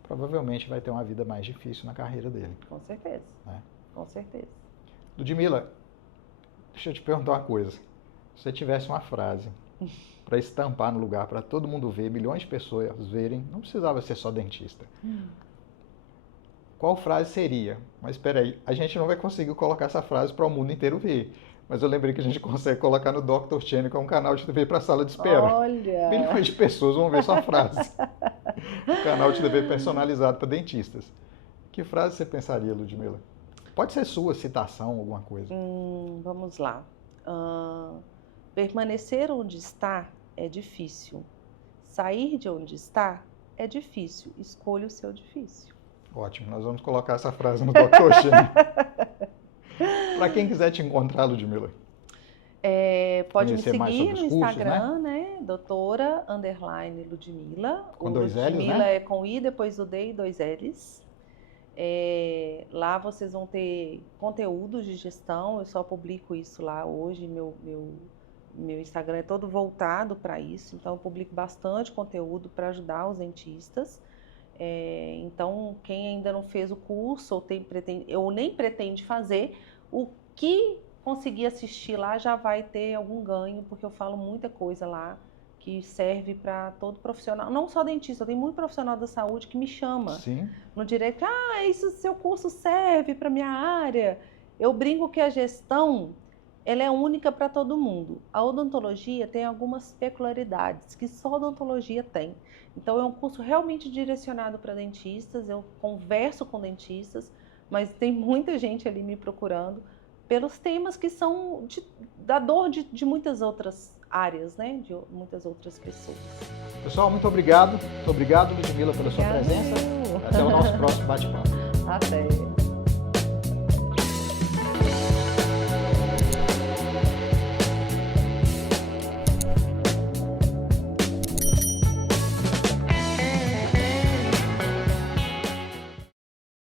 provavelmente vai ter uma vida mais difícil na carreira dele. Com certeza. Com certeza. Ludmila, deixa eu te perguntar uma coisa. Se você tivesse uma frase para estampar no lugar, para todo mundo ver, milhões de pessoas verem, não precisava ser só dentista. Qual frase seria? Mas espera aí, a gente não vai conseguir colocar essa frase para o mundo inteiro ver. Mas eu lembrei que a gente consegue colocar no Dr. Channel, que é um canal de TV para sala de espera. Olha! Milhões de pessoas vão ver sua frase. Um canal de TV personalizado para dentistas. Que frase você pensaria, Ludmila? Pode ser sua citação, alguma coisa. Vamos lá. Permanecer onde está é difícil. Sair de onde está é difícil. Escolha o seu difícil. Ótimo, nós vamos colocar essa frase no Dr. Channel. Para quem quiser te encontrar, Ludmila. Pode me seguir no Instagram, né? doutora_Ludmila. Com 2 L's, Ludmila né? É com I, depois do D e 2 L's. Lá vocês vão ter conteúdos de gestão, eu só publico isso lá hoje, meu Instagram é todo voltado para isso, então eu publico bastante conteúdo para ajudar os dentistas. Então, quem ainda não fez o curso ou nem pretende fazer, o que conseguir assistir lá já vai ter algum ganho, porque eu falo muita coisa lá que serve para todo profissional, não só dentista, tem muito profissional da saúde que me chama. Sim. No direito, isso seu curso serve para minha área. Eu brinco que a gestão, ela é única para todo mundo. A odontologia tem algumas peculiaridades que só a odontologia tem. Então, é um curso realmente direcionado para dentistas, eu converso com dentistas, mas tem muita gente ali me procurando pelos temas que são da dor de muitas outras áreas, né? De muitas outras pessoas. Pessoal, muito obrigado. Muito obrigado, Ludmila, pela sua presença. Até o nosso próximo bate-papo. Até.